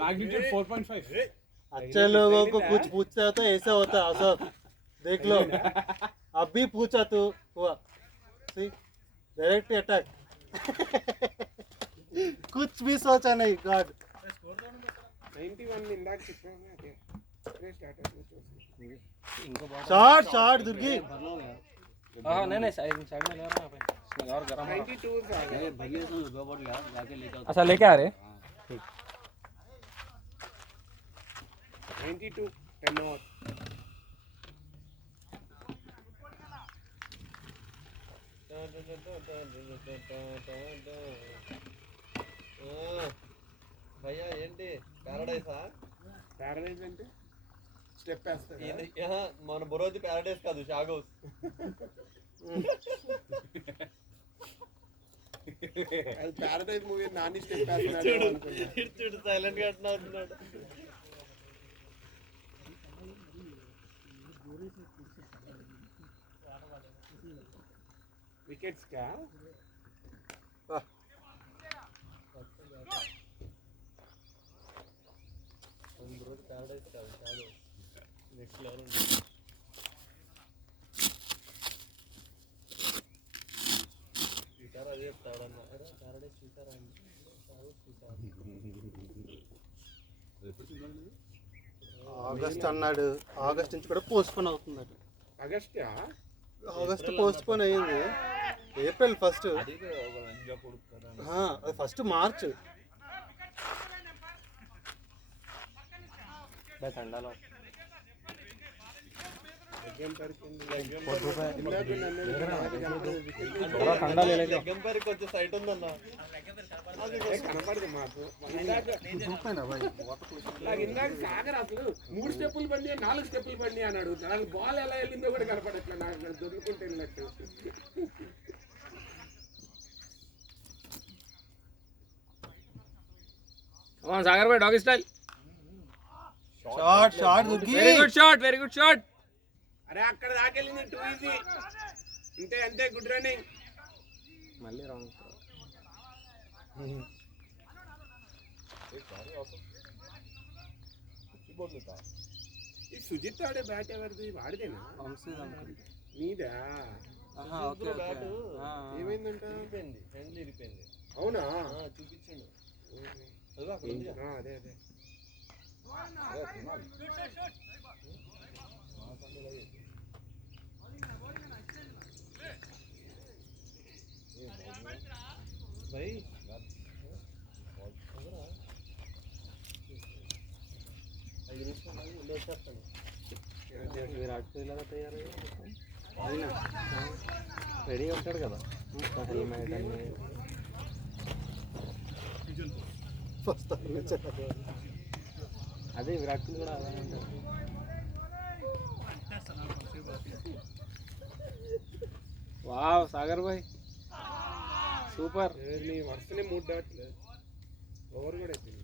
मैग्नीट्यूड 4.5 अच्छे लोगों को कुछ पूछता है तो ऐसा होता है सब देख लो अब भी पूछा तू हुआ डायरेक्ट अटैक कुछ भी सोचा नहीं गॉड 91 ఇందాక చెప్పాము అదే ఇప్పుడే స్టార్ట్ అవుతుంది शॉट दुर्गी हाँ नहीं साइड में ले रहा हूँ इसमें और गर्म 92 आ गए अच्छा लेके आ रहे 92 10 over. భయ్యా ఏంటి ప్యారడైసా? ప్యారడైజ్ అంటే స్టెప్ వేస్తాడు. మన బొరోజు ప్యారడైస్ కాదు, షాగోస్. అది ప్యారడైజ్ మూవీ నాని స్టెప్ వేస్తాడు. చూడు సైలెంట్ గా అంటున్నాడు. వికెట్స్ కా బొరోజు ప్యారడైస్ కాదు, షాగోస్. నెక్స్ట్ లెవెల్ ఉంది. చూసారా అదే చెప్తాడన్నా, ప్యారడైస్ చూసారా అండి? షాగోస్ చూసారా? ఆగస్ట్ అన్నాడు, ఆగస్ట్ నుంచి కూడా పోస్ట్పోన్ అవుతుందట. ఆగస్టా? ఆగస్ట్ పోస్ట్పోన్ అయ్యింది, ఏప్రిల్ ఫస్ట్. అది ఫస్ట్ మార్చ్. జగ్గంపేట కొంచెం సైట్ ఉందన్నా, కనపడదు మాకు. నాకు ఇందాక సాగర్ అసలు 3 స్టెప్పులు బండి 4 స్టెప్పులు బండి అని అడుగుతాడు. నాకు బాల్ ఎలా వెళ్ళిందో కూడా కనపడట్లేదు, నాకు దొరుకుంటే వెళ్ళినట్టు. సాగర్ భాయ్ dog style. Short very good shot. అరే అక్కడ దాకెళ్ళింది 2 ఈజీ. అంతే గుడ్ రన్నింగ్. మళ్ళీ రాంగ్. ఈ సుజిత్ ఆడే బ్యాట్ ఎవరిది? వాడిదేనా? నీదా? బ్యాట్ ఏమైందంట? ఇరిపోయింది, హ్యాండిల్ ఇరిపోయింది. అవునా? చూపించండు. అదే भाई విరాట్ కోహ్లీ లాగా తయారయ్యాడు. రెడీ ఉంటాడు కదా, హెల్మెట్ అన్ని. అదే విరాట్ కోహ్లీ కూడా అలాగే ఉంటాడు. వావ్ సాగర్ భాయ్ సూపర్. నీ వరుసనే 3 డాట్లు ఓవర్ కూడా అయిపోయింది.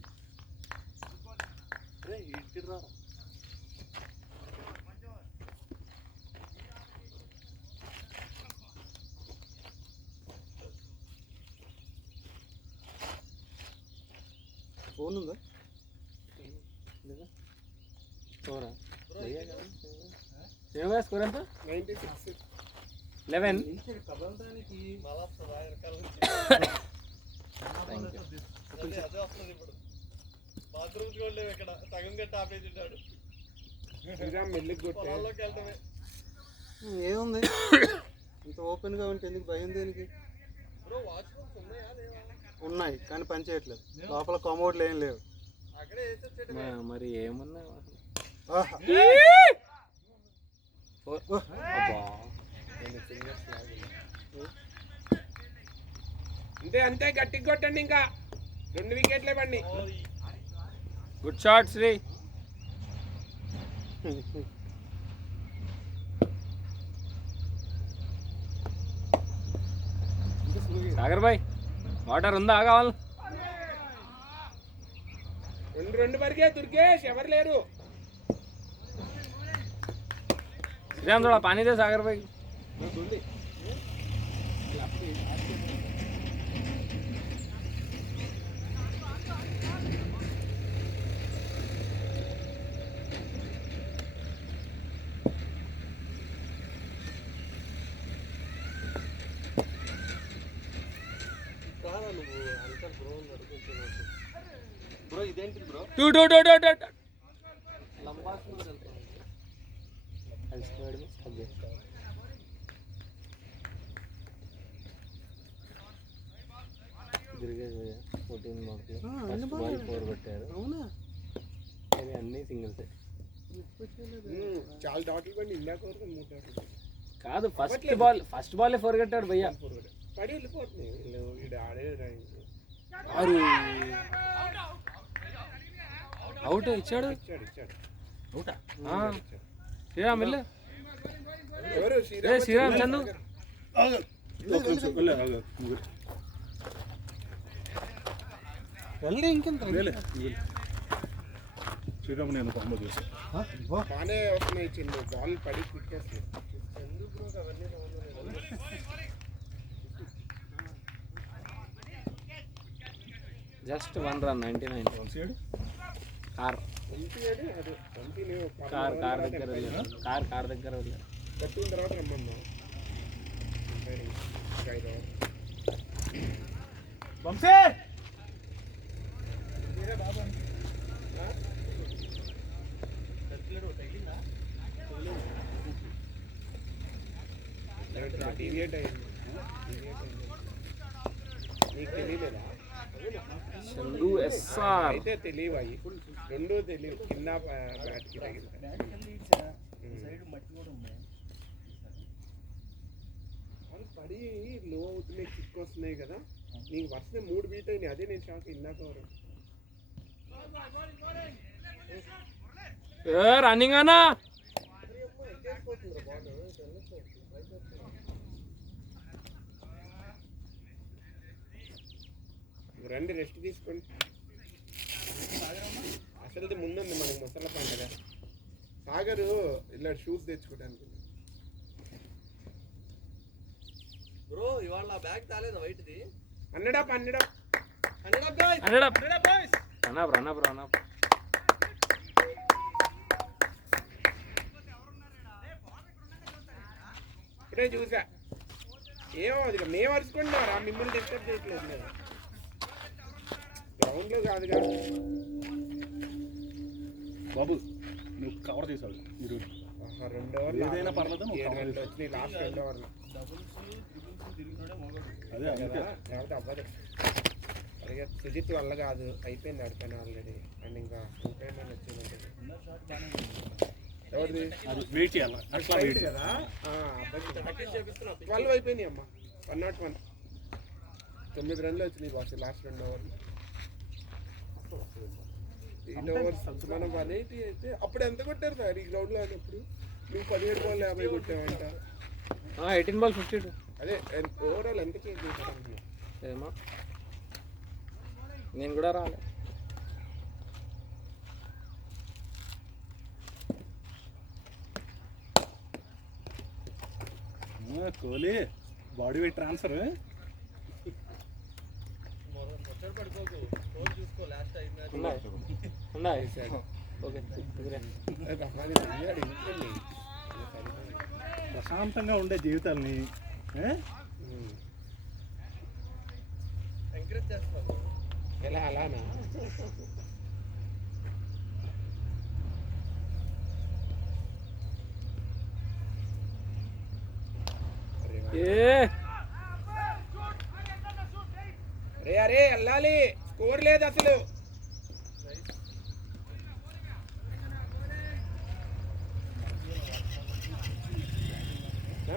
ఫోన్ ఉందా? స్కోరా స్కోర్ ఎంత? 96. 11. మళ్ళా వస్తుందా వెనకాల నుంచి? అదే వస్తుంది ఇప్పుడు. బాత్రూమ్స్ కూడా లేవు ఇక్కడ, సగం గట్టి ఆపేసి ఉంటాడు. మెల్లికి కొట్టే పొలాల్లోకి వెళ్ళటమే. ఏముంది ఇంత ఓపెన్ గా ఉంటే ఎందుకు భయం దేనికి? బ్రో వాచ్రూమ్స్ ఉన్నాయా లేవా? ఉన్నాయి కానీ పని చేయట్లేదు. లోపల కమోడ్లు ఏం లేవు. అక్కడే వేసి వచ్చేటమే. మరి ఏమున్నా ఆహా. అంతే గట్టిగా కొట్టండి. ఇంకా 2 వికెట్లే బండి. Good shot Sri. సాగర్ భాయ్ వాటర్ ఉందా కావాలి? 2 వరకే దుర్గేష్, ఎవరు లేరు. శ్రీరామ్ थोड़ा पानी दे सागर भाई. రానా నువ్వు అంకల్ బ్రో అడుగుతున్నావు. బ్రో ఇదేంటి బ్రో? टू లంబాస్ తిరిగేది 14 మార్కులు. ఫస్ట్ బాల్ 4 కొట్టారు. అవునా? కానీ అన్నీ సింగిల్సే. చాలా డాట్లు పడి ఇందాక వరకు 3 డాట్లు కాదు ఫస్ట్ బాల్ ఫోర్ కట్టాడు భయ్యా. పడి వెళ్ళిపోతుంది వీడు ఆడేది అవుట్ ఇచ్చాడు. శ్రీరామ్ వెళ్ళు. ఎవరు శ్రీరామ్ చందు వెళ్ళి ఇంకెంత శ్రీరామ్ నేను తమ్ముడు చూసి బాగానే వస్తున్నాయి చిన్న బాల్ పడి క్రికెట్ అవన్నీ జస్ట్ 1 run 99. కార్ దగ్గర కార్ దగ్గర వెళ్ళారు. కట్టిన తర్వాత రమ్మన్నా వంశీ డీవియేట్ అయింది నీకు తెలియలేదా? చందు ఎస్ఆర్ అయితే తెలియవు అవి రెండూ తెలియవు కింద బ్యాట్కి తగిలితే వాళ్ళు పడి లో అవుతున్నాయి కిక్ వస్తున్నాయి కదా నీకు వస్తే 3 బీట్ అయినాయి అదే నేను షాక్ ఇందాక వరకు రన్నింగ్ అన్నా. రండి రెస్ట్ తీసుకోండి అసలు ముందుంది మనకి ముసల పండుగ సాగరు ఇలా షూస్ తెచ్చుకోవడానికి బ్రో ఇవాళ బ్యాగ్ తాలేదా వైట్ది? అన్నడప్ రన్ ఇప్పుడే చూసా ఏమో అది మేము అరుచుకుంటున్నారా మిమ్మల్ని డిస్టర్బ్ చేయట్లేదు లేదు గ్రౌండ్లో కాదుగా బాబు నువ్వు కవర్ చేసావు మీరు 2 ఓవర్లు ఏదైనా పర్లేదు 7 రన్లు వచ్చినాయి లాస్ట్ 2 ఓవర్లు అదే లేకపోతే అవ్వదు అలాగే సుజిత్ వల్ల కాదు అయిపోయింది ఆడిపోయిన ఆల్రెడీ అండ్ ఇంకా ఇంకేమైనా వచ్చిందంటే ఎవరిది వెయిట్ చేయాలి అట్లా వెయిట్ కదా 12 అయిపోయినాయి అమ్మ 101 9 రన్లు వచ్చినాయి బాస్ లాస్ట్ 2 ఓవర్లు 8 ఓవర్స్ మనం 180 అయితే అప్పుడు ఎంత కొట్టారు సార్ ఈ గ్రౌండ్లో ఆడినప్పుడు నువ్వు 17 బాల్ 50 కొట్టావంట 18 బాల్ 52. అదే ఓవరాల్ ఎంత చేంజ్ చేశారు ఏమో నేను కూడా రాలే. కోహ్లీ బాడీ వెయిట్ ట్రాన్స్ఫర్ ఉన్నాయి. ఓకే ప్రశాంతంగా ఉండే జీవితాలని ఎంకరేజ్ చేస్తాను ఎలా అలానా అరే వెళ్ళాలి స్కోర్ లేదు అసలు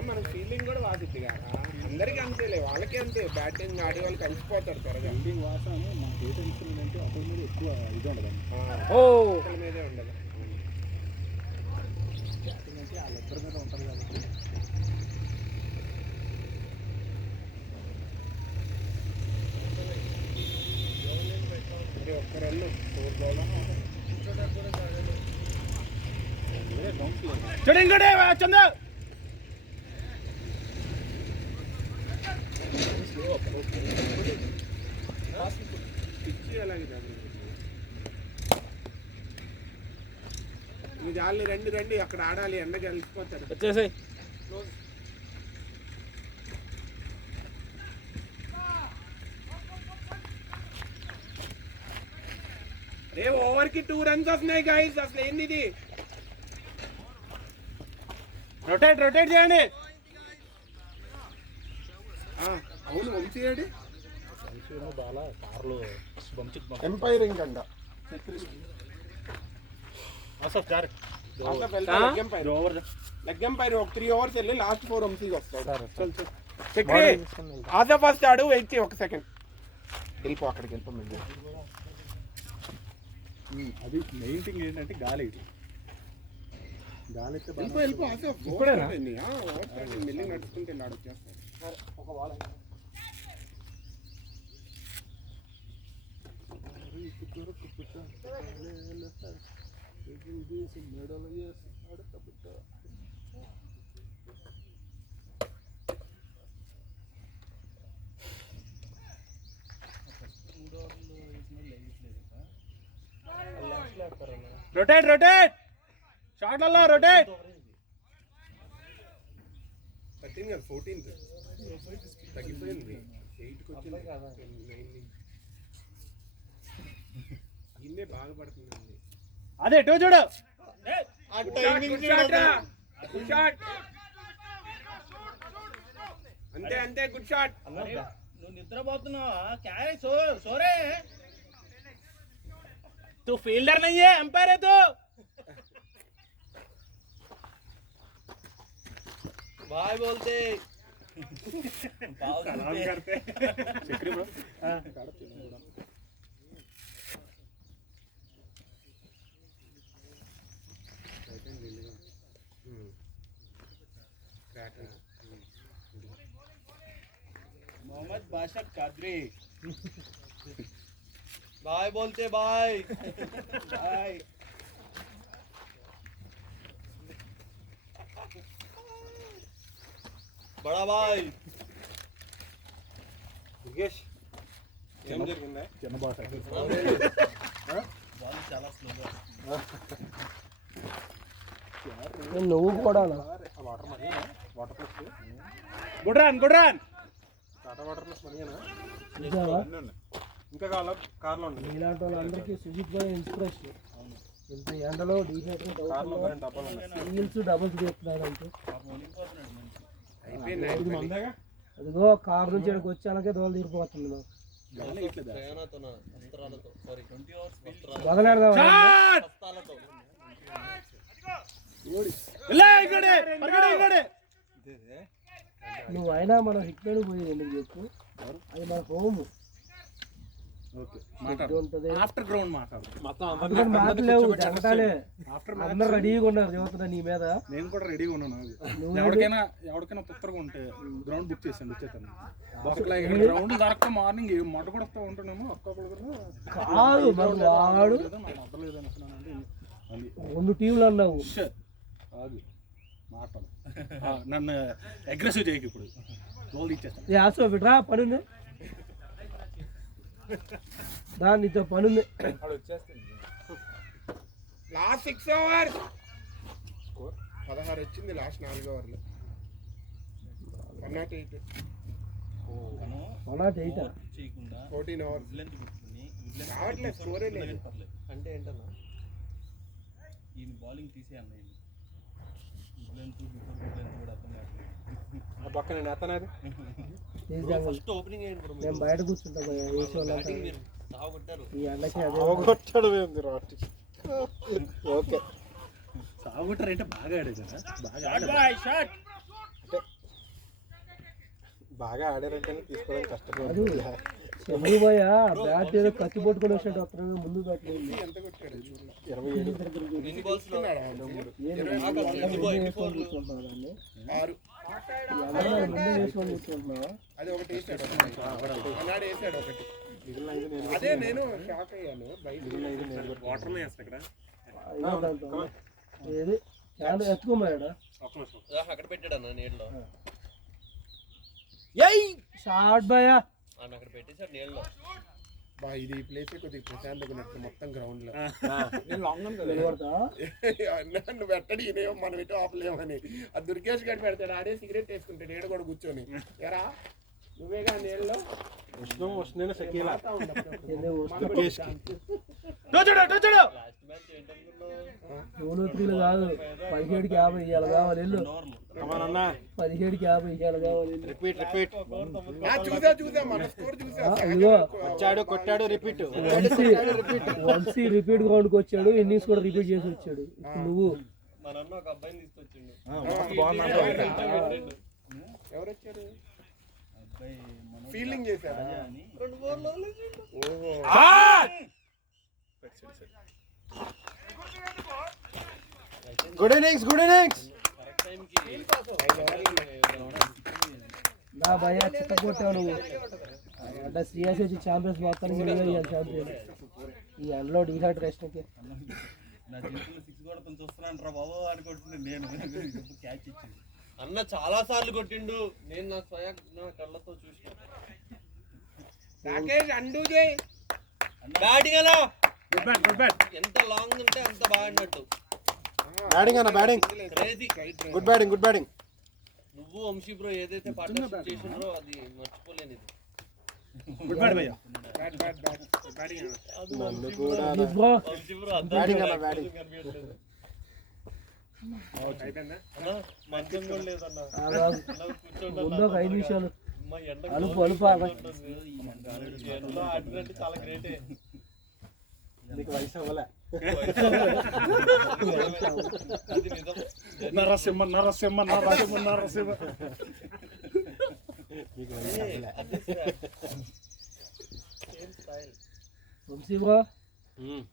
మన ఫీల్డింగ్ కూడా వాసిద్ది కదా అందరికీ అంతేలే వాళ్ళకి అంతే బ్యాటింగ్ ఆడే వాళ్ళు కలిసిపోతారు త్వరగా ఫీల్డింగ్ వాసన మా డేటా ఇన్స్ట్రుమెంట్ అతని మీద ఎక్కువ ఇది ఉండదు ఒకళ్ళ మీదే ఉండదు బ్యాటింగ్ అంటే వాళ్ళిద్దరి మీద ఉంటుంది కాబట్టి ఒక్క రన్ను 4 బాల్ చూడండి చంద్ర పిచ్చి అలాగే ఇది వాళ్ళు రండి అక్కడ ఆడాలి ఎండకి కలిసిపోతారు వచ్చేసాయి. రే ఓవర్ కి 2 రన్స్ వస్తున్నాయి గైస్ అసలు ఏంది ఇది రొటేట్ చేయండి. అవును వంశీ ఏడి బాగా కార్లో ఎంపైరింగ్ అంట అసలు లగ్గం పైన ఒక 3 hours వెళ్ళి లాస్ట్ 4 ఎంసీకి వస్తాడు. చక్రి ఆసా ఫస్ట్ ఆడు, వెయిట్ చేయి 1 second. వెళ్ళిపో అక్కడికి వెళ్ళిపో. అది మెయిన్ థింగ్ ఏంటంటే గాలి వెళ్ళిపో ఆసా. మెల్లి నడుచుకుంటే వెళ్ళాడు వచ్చేస్తాడు. Rotate షాట్లలో rotate. 13 14 తగ్గిపోయింది. 8కి వచ్చింది. ఇన్నే బాధపడుతుందండి. అదే టూ చూడు. Good shot. అంతే గుడ్ షాట్. నువ్వు నిద్రపోతున్నావా? క్యారే సోరే तू फील्डर नहीं है, अंपायर है तू. बाय बोलते सलाम करते चक्री ब्रो. मोहम्मद बाशक कादरी. बाय बोलते बाय. बाय. बड़ा बाय. దుర్గేష్ ఏం జరిగిందా? చిన్న బాట చాలా స్లోగా. నువ్వు కూడా water money water plus good run tata water plus మనీనా? నిజమా? ఇంకా కావాలా? కార్లో ఉంది. ఇలాంటి వాళ్ళందరికీ సుజిత్ భాయ్ ఇన్స్పిరేషన్. ఇంత ఎండలో డీహైడ్రేట్ రీల్స్ డబుల్స్ చేస్తున్నాడు అంటే అదిగో కార్ నుంచి ఇక్కడికి వచ్చానకే దోలు తీరిపోతుంది నాకు. ప్రయాణాలతో వస్త్రాలతో సారీ 20 hours వదలేరు నువ్వు అయినా మనం హిట్మెన్ పోయేది ఎందుకు చెప్పు? అది మన హోమ్ ఉంటది. ఆఫ్టర్ గ్రౌండ్ మాట్లాడు. మాటలేవు జగటాలే. అందరు రెడీగా ఉన్నారు చదువుతున్నా నీ మీద. నేను కూడా రెడీగా ఉన్నాను. ఎవరికైనా తొందరగా ఉంటే గ్రౌండ్ బుక్ చేసాను వచ్చేతాను. గ్రౌండ్ దొరక్క మార్నింగ్ మొట్ట కూడా వస్తూ ఉంటున్నాము. కాదు వాడు 2 టీంలు అన్నావు. మాట్లాడు నన్ను అగ్రెసివ్ చేయకు. ఇప్పుడు గోల్ ఇచ్చేస్తాను. యాసో విడ్రా పనుంది దానితో పనుంది. లాస్ట్ 6 hours 16 వచ్చింది. లాస్ట్ 4 ఓవర్లు 108 14 hours రావట్లేదు. స్కోరే లేదు. అంటే ఏంటన్నా? ఈ బౌలింగ్ తీసేయాలి. ఆ పక్కన నేతనాది ఫస్ట్ ఓపెనింగ్ ఏంటి బ్రో? నేను బయట కూర్చుంటా బ్యాటింగ్ మీరు సాగు కొట్టారు. ఈ ఎండకి అదే అవగొట్టాడు ఏంది రాటి. ఓకే సాగుంటారంటే బాగా ఆడారు కదా. బాగా ఆడారంటేనే తీసుకోవడం కష్టం. చంద్రు భయ్య బ్యాట్ ఏదో కత్తి పట్టుకొని వచ్చినట్టు వస్తున్నాడు. ముందు పెట్టలేదు. ఎంత కొట్టాడు? 27 ఎన్ని బాల్స్ లో? 6 ముందే వేసుకొని కూర్చుంటున్నావా? అది ఒకటి వేసాడు. అన్నాడు వేసాడు ఒకటి. అదే నేను షాక్ అయ్యాను. బయట వాటర్ లో వేస్తా ఇక్కడ. ఏది క్యాన్ ఎత్తుకోమాడా? అక్కడ పెట్టాడన్నా నీళ్ళలో. షార్ట్ భయ్య అక్కడ పెట్టేసాడు నీళ్ళలో. ఇది ఈ ప్లేస్ కొద్దిగా ప్రశాంతంగా ఉన్నట్టు మొత్తం గ్రౌండ్ లో. నువ్వు పెట్టడి ఇదేమో మనం ఇటు ఆపలేమని. ఆ దుర్గేష్ గడి పెడతాడు. ఆడే సిగరెట్ వేసుకుంటాడు ఏడు కూడా కూర్చొని. ఎరా నువ్వేగా నీళ్ళలో లాస్ట్ మ్యాచ్ ఏంటనుకున్నావు? 2-3 కాదు 17కి 50 ఇవ్వాలి కావాలి. 17కి 50 ఇవ్వాలి కావాలి. చూసా మన స్కోర్ చూసా. వచ్చాడు కొట్టాడు రిపీట్. వన్సీ రిపీట్ గ్రౌండ్కి వచ్చాడు. ఇన్నింగ్స్ కూడా రిపీట్ చేసి వచ్చాడు. ఇప్పుడు నువ్వు మనన్న ఒక అబ్బాయిని తీసుకొచ్చిండు. ఎవరు వచ్చారు? ఫీల్డింగ్ చేశారా? 2 బోర్లు వదిలేసిండు. ఓహో. Good innings, good innings. Correct టైంకి నా భయ చిత్తపోతావు నువ్వు అంటే సిఎస్ వచ్చి ఛాంపియన్స్ మొత్తానికి ఇవ్వాలి ఛాంపియన్ ఈ ఎండలో డీహైడ్ రెస్ట్కి నా జీవితంలో 6 కూడా కొంచెం వస్తున్నాను రా బాబు అనుకుంటున్నాను నేను క్యాచ్ ఇచ్చింది. అన్న చాలా సార్లు కొట్టిండు. నేను నా కళ్ళతో చూసిన. రాకేష్ అండు చేయి. బ్యాటింగ్ అలా గుడ్ బ్యాట్. ఎంత లాంగ్ ఉంటే అంత బాగా అన్నట్టు. బ్యాటింగ్ అన్న, batting. Crazy. Good batting, good batting. నువ్వు వంశీ బ్రో ఏదైతే పార్ట్నర్షిప్ చేసిండ్రో అది మర్చిపోలేనిది. గుడ్ బ్యాట్ భయ్యా. బ్యాటింగ్. నన్ను కూడా బ్రో వంశీ బ్రో బ్యాటింగ్ అన్న, బ్యాటింగ్. అయిపోయిందా? మంచం కూడా లేదన్న. ముందు ఒక 5 నిమిషాలు అమ్మ ఎండ అలుపు అలుపు ఎండలో ఆడినంటే చాలా గ్రేటే. నీకు వయసు అవ్వలే. అది నిజం. నరసింహ నరసింహ నరసింహ నరసింహ. నీకు వయసు అవ్వలే. వంశీ బ్రో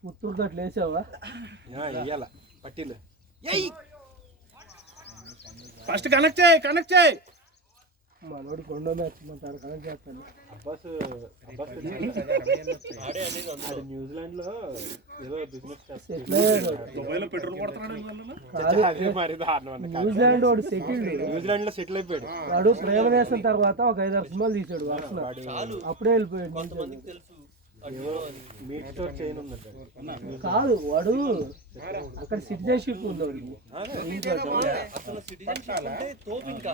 పుత్తూరు తోటి లేచావా ఇయ్యాల పట్టింది. ఫస్ట్ కనెక్ట్ చేయి. మనోడికి 2వ మ్యాచ్ మన తాను కనెక్ట్ చేస్తాను అబ్బాస్ ఆడే అనేది అందులో. న్యూజిలాండ్ లో ఏదో బిజినెస్ సెటిల్ అయ్యాడు దుబాయ్లో పెట్రోల్ కొడుతున్నాడు. న్యూజిలాండ్ వాడు సెటిల్డ్ న్యూజిలాండ్ లో సెటిల్ అయిపోయాడు. వాడు ప్రేమ దేశం తర్వాత ఒక 5-6 సినిమాలు తీసాడు వరుసన అప్పుడే వెళ్ళిపోయాడు కొంతమందికి తెలుసు మీట్ స్టోర్ చైన్ ఉందంట. కాదు వాడు అక్కడ సిటిజన్షిప్ ఉంది వాడికి అసలు సిటిజన్షిప్ అంటే తోపు. ఇంకా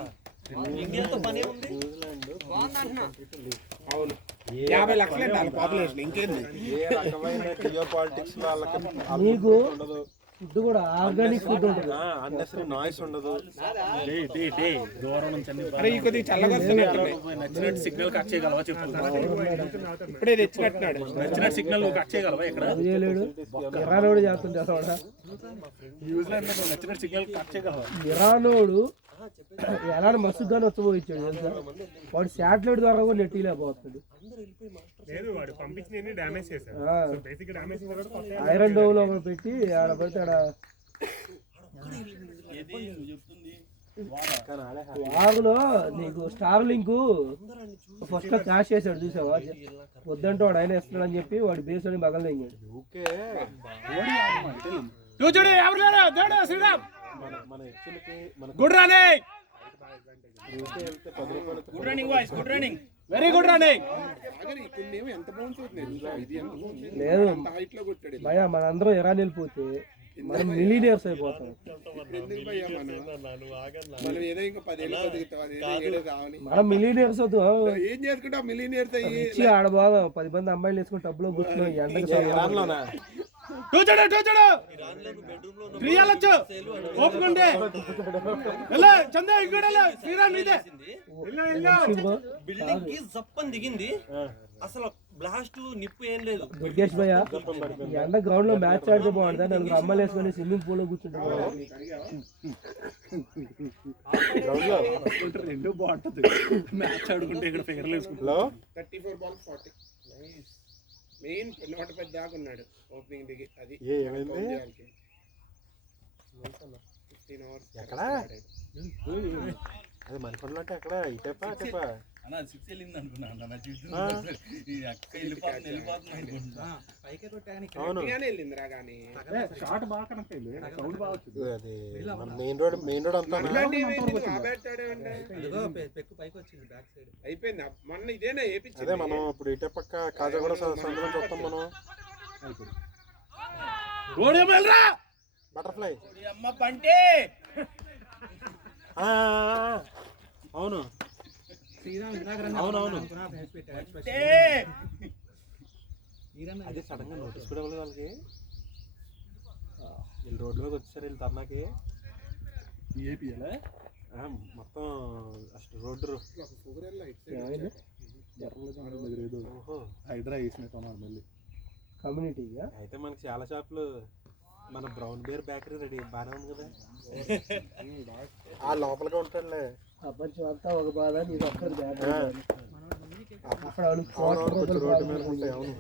ఇండియాతో పనే ఉంది. అవును 50 లక్షలు అండి పాపులేషన్. ఇంకేంది? ఏ రకమైన జియో పాలిటిక్స్ లో వాళ్ళకి నీకు ఉండదు. ఫుడ్ కూడా ఆర్గానిక్ ఫుడ్ ఉంటుంది అన్నెసరీ నాయిస్ ఉండదు. దూరం నుంచి అరే ఈ కొద్దిగా చల్లగా వస్తున్నట్టు నచ్చినట్టు సిగ్నల్ కట్ చేయగలవా చెప్పు. ఇప్పుడే తెచ్చినట్టున్నాడు. నచ్చినట్టు సిగ్నల్ కట్ చేయగలవా ఇక్కడ? చేయలేడు ఇరానోడు చేస్తుంటే అసలు న్యూజిలాండ్ లో నచ్చినట్టు సిగ్నల్ కట్ చేయగలవా? ఇరానోడు ఎలా మస్తుగానే వచ్చబోయించాడు తెలుసా వాడు శాటిలైట్ ద్వారా కూడా నెట్ లేకపోతుంది లేదు వాడు పంపించిన డ్యామేజ్ చేశాడు. బేసిక్ డ్యామేజ్ ఐరన్ డోవ్ లో పెట్టి ఆడ పెడితే ఆడ వాగులో నీకు స్టార్ లింక్ ఫస్ట్ క్రాష్ చేశాడు చూసావా వద్దంటే వాడు ఆయన ఇస్తున్నాడు అని చెప్పి వాడు బేస్ అని మగలు తెంగాడు ఓకే శ్రీరామ్ మన హెచ్చులకి మన గుడ్ రన్నింగ్. వెళ్తే 10 రూపాయలు good running boys, good running, very good running. ఎంత బౌన్స్ అవుతుంది ఇది లేదు హైట్ లో కొట్టాడు. భయ మనందరం ఇరాన్ వెళ్ళిపోతే మనం మిలీనియర్స్ అయిపోతాం. మనం ఏదో ఇంకా 10 ఏళ్ళు బతుకుతాం. మనం మిలీనియర్స్ అవుతాం. ఏం చేసుకుంటాం మిలీనియర్స్ అయ్యి ఇచ్చి ఆడ బాగా 10 మంది అమ్మాయిలు వేసుకుని టబ్బులో కూర్చున్నాం ఎండకి ఇరాన్లోనా? టూచడు త్రీయాలొచ్చు ఓపుకుంటే చందా ఇక్కడ శ్రీరామ్ ఇదే బిల్డింగ్ కి జప్పని దిగింది. అసలు బ్లాస్ట్ నిప్పు ఏం లేదు. దుర్గేష్ భయ్య ఎండ గ్రౌండ్ లో మ్యాచ్ ఆడితే బాగుంటుంది. నలుగురు అమ్మాయిలు వేసుకొని స్విమ్మింగ్ పూల్ లో కూర్చుంటారు. రెండు బాగుంటది మ్యాచ్ ఆడుకుంటే ఇక్కడ ఫిగర్లు వేసుకుంటా. 34 balls 40 మెయిన్ 110 దాకా ఉన్నాడు ఓపెనింగ్ దిగి. అది ఏమైంది? 15 hours ఎక్కడ అది మనకొండలో అంటే ఎక్కడ ఇటప్పా అటప్పా అన్న 6 వెళ్ళింది అనుకున్నాను నా జీవితంలో. ఈ అక్క వెళ్ళిపోతుంది అనుకుంటున్నా. అవును వెళ్ళింది రాగానే షాట్ బాగా కనెక్ట్ అయింది. సౌండ్ బాగా వచ్చింది. అది మన మెయిన్ రోడ్ అంతా అయిపోయింది. మొన్న ఇదేనా ఏపించింది. అదే మనం ఇప్పుడు ఇటే పక్క కాజాగూడ సందులో చూస్తాం మనం. బటర్ఫ్లై అమ్మ పంటే అవును అవునవును అదే సడన్ గా నోటీస్ కూడా ఇవ్వలేదు వాళ్ళకి. వీళ్ళు రోడ్లోకి వచ్చేసారు వీళ్ళు తన్నాకి మొత్తం అసలు రోడ్డు హైడ్రా వేసినట్టున్నారు మళ్ళీ కమ్యూనిటీ అయితే మనకి చాలా షాపులు మన బ్రౌన్ బేర్ బేకరీ రెడీ బాగానే ఉంది కదా. ఆ లోపలిగా ఉంటాడులే. ప్రపంచం అంతా ఒక బాధ, నీకు అక్కడ బ్యాడ్ అక్కడ రోడ్డు మీద ఉంటాయి. అవును,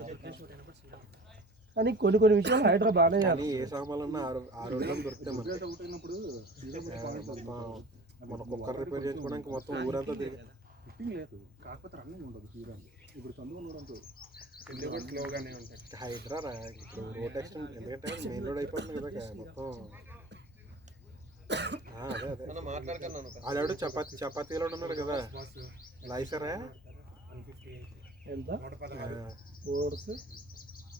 కానీ కొన్ని విషయాలు హైదరాబాద్ బాగానే చేయాలి. ఏ సామాన్లన్నా ఆ రోజుల్లో దొరుకుతాయి మనకి. మన కుక్కర్ రిపేర్ చేసుకోవడానికి మొత్తం ఊరంతా తిరిగి హైదరాబాద్ ఇప్పుడు రోడ్ ఎక్స్టెండ్, ఎందుకంటే మెయిన్ రోడ్ అయిపోతుంది కదా మొత్తం. అదే అదే అదేవిడ చపాతీలో ఉన్నారు కదా, లైసరా ఎంత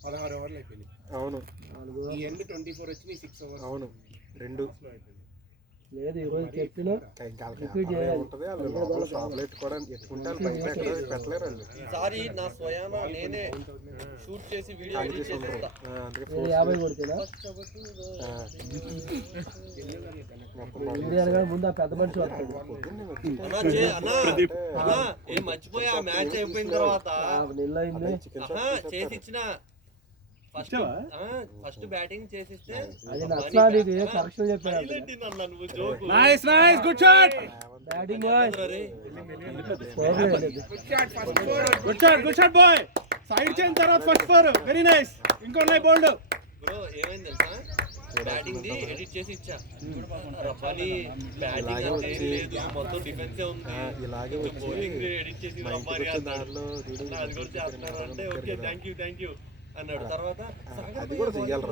16 ఓవర్లు అయిపోయింది. అవును, ఈ ఎండ్ 24 వచ్చి 6 ఓవర్స్. అవును, 2 లేదు ఈరోజు చెప్పిన ఉంటుంది. వాళ్ళు షాప్లో ఎత్తుకోవడానికి ఎత్తుకుంటే వాళ్ళు బయట పెట్టలేరు వాళ్ళు. ఈసారి నా స్వయాన నేనే షూట్ చేసి వీడియో ఎడిట్ చేసేస్తా. 50 కొడితేనా ముందు ఆ పెద్ద మనిషి వస్తాడు. అన్నా ఏం మర్చిపోయా, మ్యాచ్ అయిపోయిన తర్వాత నెల అయింది చేసి ఇచ్చిన ఫస్ట్ బ్యాటింగ్ చేసిస్తే అది నచ్చలా, నీకు ఏ కరెక్షన్ చెప్పాను. నువ్వు joke nice nice good shot batting good shot boy. Side change తర్వాత ఫస్ట్ 4 వెరీ నైస్. ఇంకో లై బౌల్డ్ బ్రో. ఏమైంది తెలుసా, బ్యాటింగ్ ది ఎడిట్ చేసి ఇచ్చా. రఫాలి బ్యాటింగ్ అంటే లేదు, మొత్తం డిఫెన్సే ఉంది. ఇలాగే బౌలింగ్ ఎడిట్ చేసి రఫాలి అన్నాడు, అది కూడా చేస్తున్నారు అంటే ఓకే థ్యాంక్ యూ అన్నాడు. తర్వాత అది కూడా చెయ్యాలి,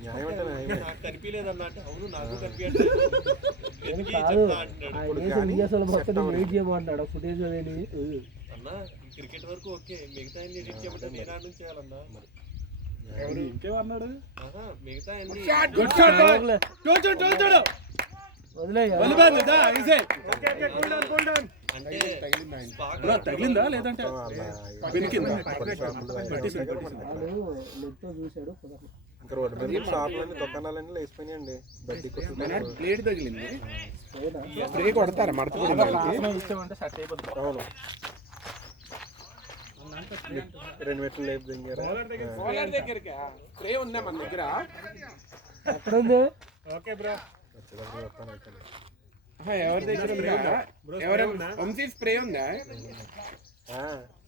న్యాయం అంటే నాకు కనిపించలేదు అన్న అంటే, అవును నాకు కనిపించట్లేదు చేయమంటాడు ఫుటేజ్ అన్న. క్రికెట్ వరకు ఓకే, మిగతా అన్ని ఎడిట్ చేయమంటే నేను ఆడ నుంచి చేయాలన్నా. ఇంకేమన్నాడు? మిగతా అన్ని అంటే తగిలిందా లేదంటే చూశాడు. ఇంకా రోడ్డు మీద షాపులన్నీ దుకాణాలన్నీ లేచిపోయినాయండి. బడ్డీ కొట్టు ప్లేట్ తగిలింది. స్ప్రే కొడతారా మడత? అవును, 2 మెట్లు లేపు దింగారా. స్ప్రే ఉందా మన దగ్గర? ఎక్కడ ఉంది? ఓకే బ్రో, వచ్చేటప్పుడు చెప్తాను అయితే. ఎవరి దగ్గర ఉందా? వంశీ స్ప్రే ఉందా?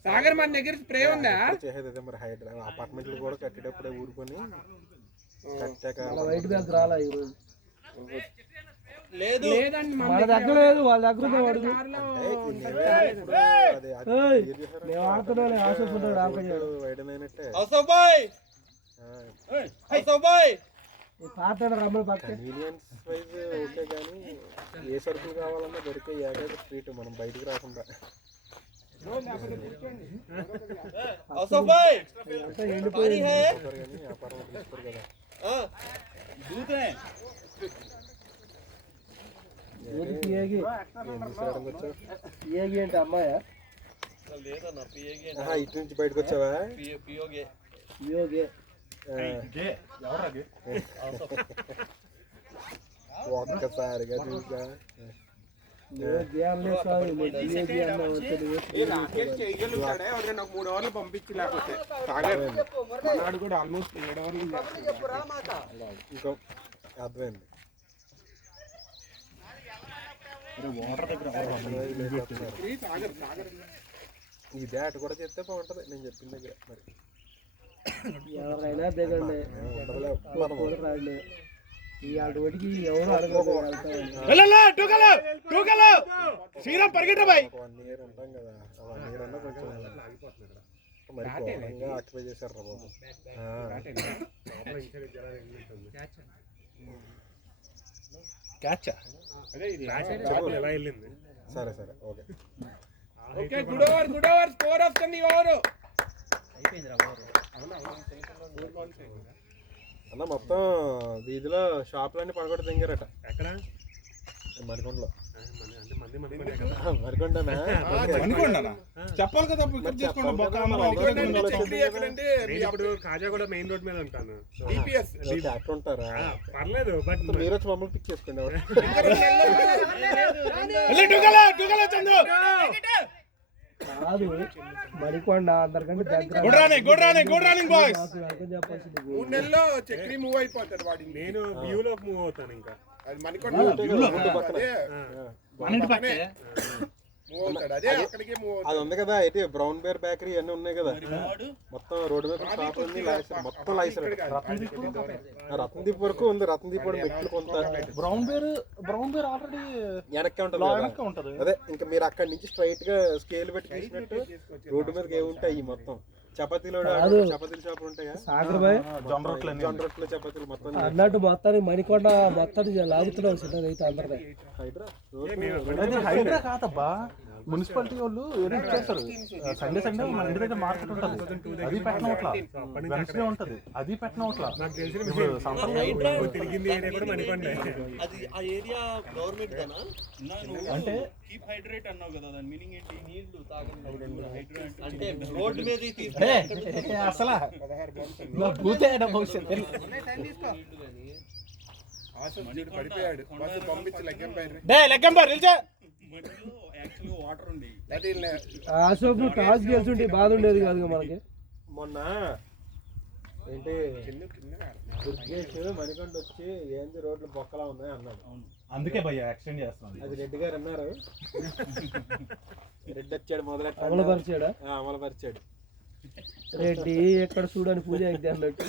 సాగర్ మన దగ్గర స్ప్రే ఉందా? చేసేది అదే మరి. హైదరాబాద్ అపార్ట్మెంట్లు కూడా కట్టేటప్పుడే ఊరుకొని కట్టాక వైట్ బ్యాగ్ రాలా ఈరోజు. లేదు లేదండి మన దగ్గర లేదు, వాళ్ళ దగ్గర ఉంది. అడుగు మేము ఆడుతున్నాం, ఆశిస్తుంటాడు వైడనైనట్టే. పాత రమ్మని పక్క కన్వీనియన్స్ వైజ్ ఓకే, కానీ ఏ సరుకులు కావాలన్నా దొరికే ఏకైక స్ట్రీట్ మనం బయటికి రాకుండా. వ్యాపారం తీసుకోరు కదా. ఏగి అంటే అమ్మాయా? ఇటు నుంచి బయటకు వచ్చావా? యోగే ఒక్కసారిగా చూసా. నాకు 3 ఓవర్లు పంపించి లేకపోతే సాగర్ నాడు కూడా ఆల్మోస్ట్ 7 ఓవర్లు. ఇంకో అర్థమైంది. ఈ బ్యాట్ కూడా చెప్తే బాగుంటది నేను చెప్పిన దగ్గర. మరి ఎవరైనా దిగండి, రాండి. అటువటికి ఎవరు శ్రీరామ్ పరిగెట్ట బాయ్. 1 ఇయర్ ఉంటాం కదా, 1 ఇయర్ అన్నా కొంచెం మరి ఘోరంగా ఆక్యుపై చేశారు రా బాబు. సరే సరే okay okay. Good over score వస్తుంది. ఓవర్ అన్న మొత్తం వీధిలో షాపులన్నీ పడగొట్టి దింగారట. ఎక్కడ? మరికొండలో. మరికొండనా? చెప్పాలి కదా. ఇప్పుడు కాజాగూడ మెయిన్ రోడ్ మీద ఉంటాను. అట్లా ఉంటారా? పర్లేదు, బట్ మీరు వచ్చి మమ్మల్ని పిక్ చేసుకోండి. కాదు మణికొండ అందరికంటే దగ్గర గుడ్ రన్నింగ్ బాయ్స్. నాకు వెనక చెప్పాల్సింది 3 నెలల్లో చక్రి మూవ్ అయిపోతాడు వాడి. నేను వ్యూలోకి మూవ్ అవుతాను ఇంకా. అది మణికొండ అదే మూవ్ అవుతాడు. అదే అక్కడికే మూవ్ అవుతాడు. అది ఉంది కదా అయితే బ్రౌన్ బేర్ బేకరీ అన్నీ ఉన్నాయి కదా మొత్తం రోడ్డు మీద షాప్ అన్ని మొత్తం లైసెన్స్ రత్నదీప్ వరకు ఉంది. రత్నదీప్ కూడా మెట్లు కొంత బ్రౌన్ బేర్ ఆల్రెడీ వెనక్కి ఉంటుంది. అదే ఇంకా మీరు అక్కడి నుంచి స్ట్రైట్ గా స్కేల్ పెట్టి తీసినట్టు రోడ్డు మీదకి ఏముంటాయి ఈ మొత్తం చపాతీలు చపాతీల షాపులు ఉంటాయా సాగర్ బాయ్ జొన్న రొట్టెలు చపాతీలు మొత్తం అన్నట్టు మొత్తానికి మణికొండ మొత్తానికి లాగుతున్నాం సిద్ధం అయితే అందరినీ. హైడ్రా కాదబ్బా, మున్సిపాలిటీ వాళ్ళు ఏదైనా చేస్తారు. సండే మన ఇంటి దగ్గర మార్కెట్ ఉంటుంది, అది పెట్టిన ఒకట్లా వెన్స్డే ఉంటుంది, అది పెట్టిన ఒకట్లా. తిరిగింది ఏరియా కూడా మణికొండే. అది ఆ ఏరియా గవర్నమెంట్ దానా అంటే కీప్ హైడ్రేట్ అన్నావు కదా, దాని మీనింగ్ ఏంటి? నీళ్లు తాగండి అంటే రోడ్డు మీద అసలు పడిపోయాడు బస్సు పంపించి లెక్కం పైన యాక్చువల్గా వాటర్ ఉంది. అశోక్ నువ్వు టాస్ గెలిచుంటే బాధ ఉండేది కాదు మనకి. మొన్న ఏంటి దుర్గేష్ మణికొండ వచ్చి ఏంది రోడ్లు బొక్కలా ఉన్నాయి అన్నాడు. అందుకే భయ్యా ఎక్స్టెండ్ చేస్తున్నాను. అది రెడ్డి గారు అన్నారు. రెడ్డి వచ్చాడు అమలుపరిచాడా? అమలుపరిచాడు. రెడ్డి ఎక్కడ చూడని పూజ అయింది అన్నట్టు.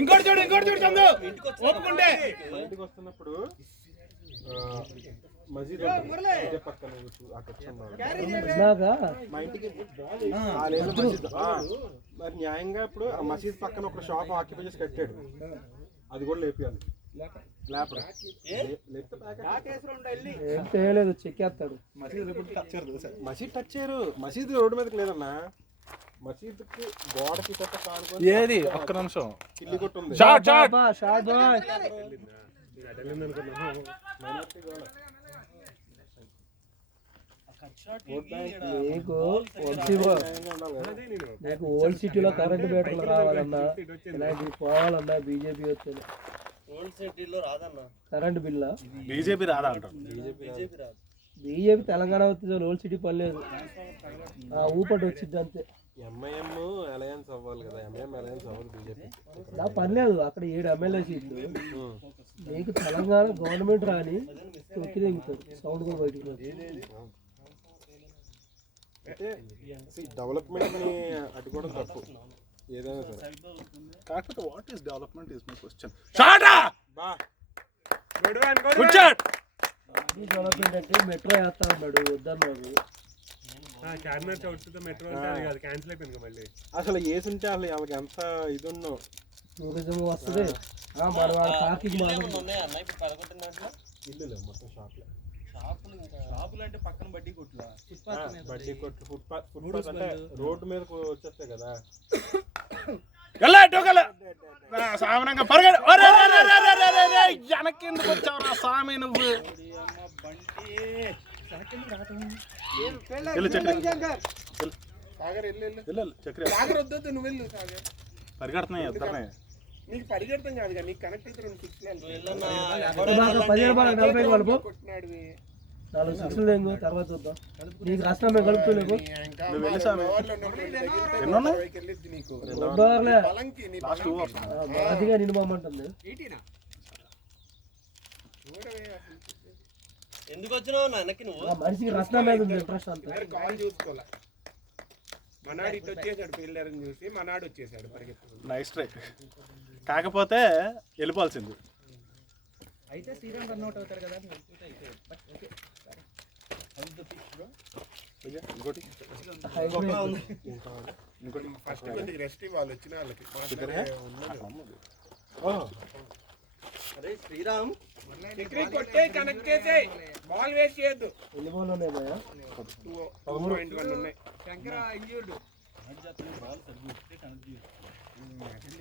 ఇంకోటి చూడు చందు ఒప్పుకుంటే బయటకు వస్తున్నప్పుడు మసీద్ పక్కన మా ఇంటికి మసీద్ మరి న్యాయంగా ఇప్పుడు ఆ మసీద్ పక్కన ఒక షాప్ ఆక్యుపై చేసి కట్టాడు. అది కూడా లేపియాలి. లేదు చెక్కేస్తాడు. మసీద్ టచ్ చేయరు. మసీద్ రోడ్డు మీదకి లేదన్నా, మసీద్కి గోడకి ఏది ఒక్క నిమిషం కిల్లి కొట్టుంది. నీకు ఓల్డ్ సిటీలో కరెంట్ మీటర్లు రావాలన్నా, ఇలాంటివి పోవాలన్నా బీజేపీ వచ్చేది. ఓల్డ్ సిటీలో రాదన్నా కరెంట్ బిల్లా బీజేపీ రాదా అంటారు. బీజేపీ తెలంగాణ వచ్చింది, ఓల్డ్ సిటీ పర్లేదు. ఊపటి వచ్చింది అంతే. ఎంఐఎం అలయన్స్ అవ్వాలి కదా, ఎంఐఎం అలయన్స్ అవ్వాలి బీజేపీ. నా పర్లేదు, అక్కడ 7 ఎమ్మెల్యే సీట్లు. నీకు తెలంగాణ గవర్నమెంట్ రాని తొక్కి దిగుతుంది సౌండ్ కూడా బయటకు. అంటే డెవలప్మెంట్ ని అడ్డుకోవడం తప్పు ఏదైనా సరే. కాకపోతే what is development is my question. Development అంటే మెట్రో వేస్తా ఉన్నాడు, వద్దన్నాడు. చార్మినార్ చౌట్తో మెట్రో అది క్యాన్సిల్ అయిపోయింది మళ్ళీ. అసలు వేసుంటే అసలు వాళ్ళకి ఎంత ఇది ఉన్నో టూరిజం వస్తుంది. మన వాళ్ళ పార్కింగ్ ఉన్నాయన్న ఇప్పుడు పడగొట్టిన దాంట్లో ఇల్లు లేవు మొత్తం షాప్లో. షాపులు అంటే పక్కన బడ్డీ కొట్లా, బడ్డీ కొట్లు, ఫుట్పాత్ అంటే రోడ్డు మీదకి వచ్చేస్తాయి కదా. సామానంగా వెనక్కి ఎందుకు వచ్చావురా సామి నువ్వు? వద్దు నువ్వు వెళ్ళు సాగర్. పరిగెడుతున్నాయి ఇద్దరినే. నీకు పరిగెడతాం కాదు కానీ నీకు కనెక్ట్ అయితే 2 6 కొట్టినాడు. 4 6 లేవు, తర్వాత వద్దాం. నీకు రాష్ట్రం మేము కలుపుతలేము. అదిగా నిన్ను బాగుంటుంది. ఎందుకు వచ్చినావు వెనక్కి నువ్వు? మనిషికి రచన మీద ఉంది ఇంట్రెస్ట్ అంతా. కాల్ చూసుకోవాలా. మనాడు ఇటు వచ్చేసాడు, ఫీల్డర్ చూసి మనాడు వచ్చేసాడు పరిగెత్తుకుంటూ. Nice try. కాకపోతే వెళ్ళిపోవాల్సింది. అయితే శ్రీరామ్ రన్ అవుట్ అవుతారు కదా. ఫస్ట్ కొద్దిగా రెస్ట్ ఇవ్వాలి వచ్చిన వాళ్ళకి. అరే శ్రీరామ్ కొట్టే కనెక్ట్ చేసే బాల్ వేస్ట్ చేయొద్దు. ఎన్ని బాల్ ఉన్నాయి భయ్యా? 2.1 ఉన్నాయి. శంకర ఇంజూర్డ్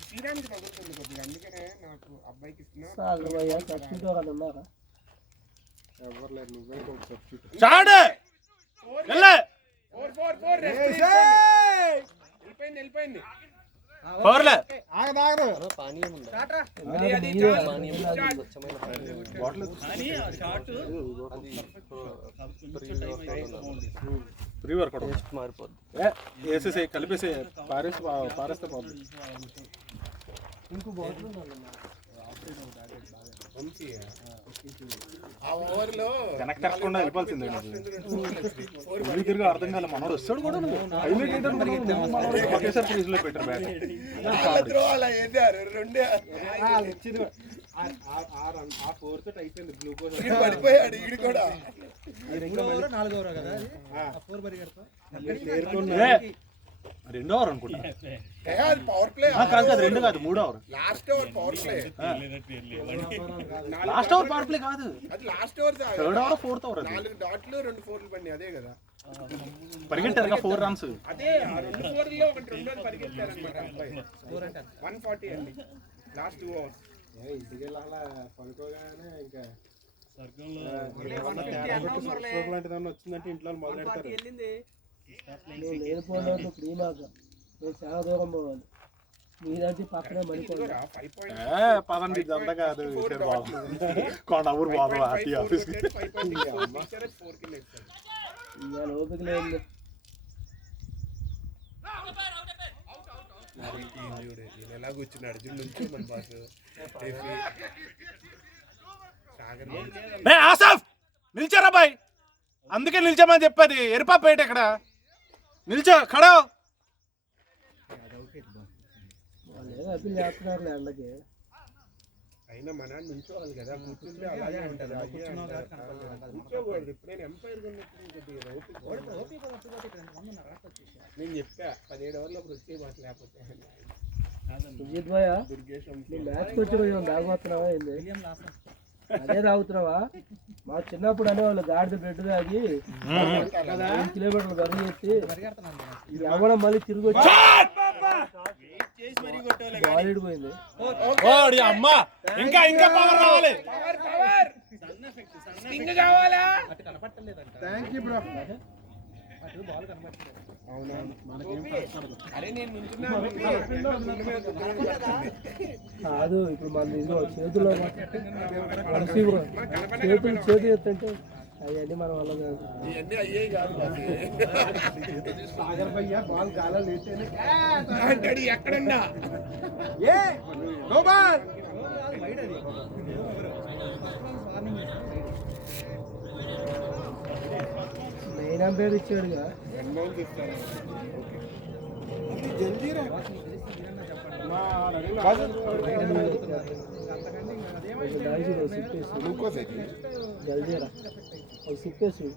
శ్రీరామ్కి తగులుతుంది కొద్దిగా, అందుకనే నాకు అబ్బాయికి ఇస్తున్నా. సాగు భయ్యా, సబ్స్టిట్యూట్ వాళ్ళు ఉన్నారా? ఎవరు లేదు, నువ్వే ఒక సబ్స్టిట్యూట్. వెళ్ళిపోయింది. పవర్లే పానీ ఏముందా మారిపోద్ది వేసేసి కలిపేసి పారేస్తే బాగుంది. ఇంకో బాటిల్ ఉందన్న వెనక్కి తిరగకుండా వెళ్ళిపోవాల్సిందే తిరిగి అర్థం కాలే మనోడు వస్తాడు కూడా ఒకేసారి ఫ్రీజ్లో పెట్టారు బ్యాట్ అయిపోయింది గ్లూకోజ్ పడిపోయాడు ఈడు కూడా. రెండో ఓవర్ అనుకుంటా పవర్ ప్లే కాదు కాదు 2 కాదు 3 over last over power play. Last over power play కాదు అది last over. 3rd over 4th over 4 డాట్లు 2 4లు పడినాయి అదే కదా. పరిగెట్టారు 4 రన్స్. అదే ఆ 2 4ల్లో ఒకటి 2 రన్ పరిగెత్తారన్నమాట అబ్బాయి. 140 అండి లాస్ట్ 2 ఓవర్స్. ఇంటికి అలా పడుకోగానే ఇంకా లాంటిదన్నా వచ్చిందంటే ఇంట్లో మొదలెడతారు. లేనిపోయినట్లు ప్రీమాక నేను చాలా దూరం పోవాలి. మీదంటే పక్కనే మడిపోవాలి. పదండి ఇదంతా కాదు కొండ ఊరు బాబు ఆఫీస్ ఇవాళ ఓపిక లేదు. ఎలా కూర్చున్నాడు నుంచి మన బాస్ ఆసఫ్ నిల్చారా బాయ్, అందుకే నిల్చామని చెప్పేది. ఎరుపాపేట ఇక్కడ నిల్చో ఖడో. వాళ్ళు ఏదో అప్పీల్ చేస్తున్నారు ఎండకి. అయినా మన నుంచోవాలి కదా, కూర్చుంటే అలాగే ఉంటుంది. కూర్చోకూడదు. ఇప్పుడు నేను ఎంపైర్ నేను చెప్పా 17 ఓవర్లోకి వచ్చే మాట లేకపోతే. సుజిత్ భయ్య నువ్వు మ్యాచ్కి వచ్చి కొంచెం తాగుతున్నావా ఏంది? అదే తాగుతున్నావా? మా చిన్నప్పుడు అనేవాళ్ళు గాడిద బ్రెడ్ తాగి 5 కిలోమీటర్లు పరిగెత్తి ఎవడం మళ్ళీ తిరిగి వచ్చి బాల్ ఇడిపోయింది. అమ్మా ఇంకా ఇంకా పవర్ రావాలి. కాదు ఇప్పుడు మన ఇదిగో చేతుల్లో చేతులు ఎత్తంటే అవన్నీ మన వల్ల కాదు. ఇవన్నీ అయ్యే కాదు. సాగర్ భయ్య బాల్ గాలా లేతేనే ఎక్కడన్నా మెయిన్ అంపైర్ ఇచ్చాడుగా. జల్దీరా జల్దీరా సిప్పేసి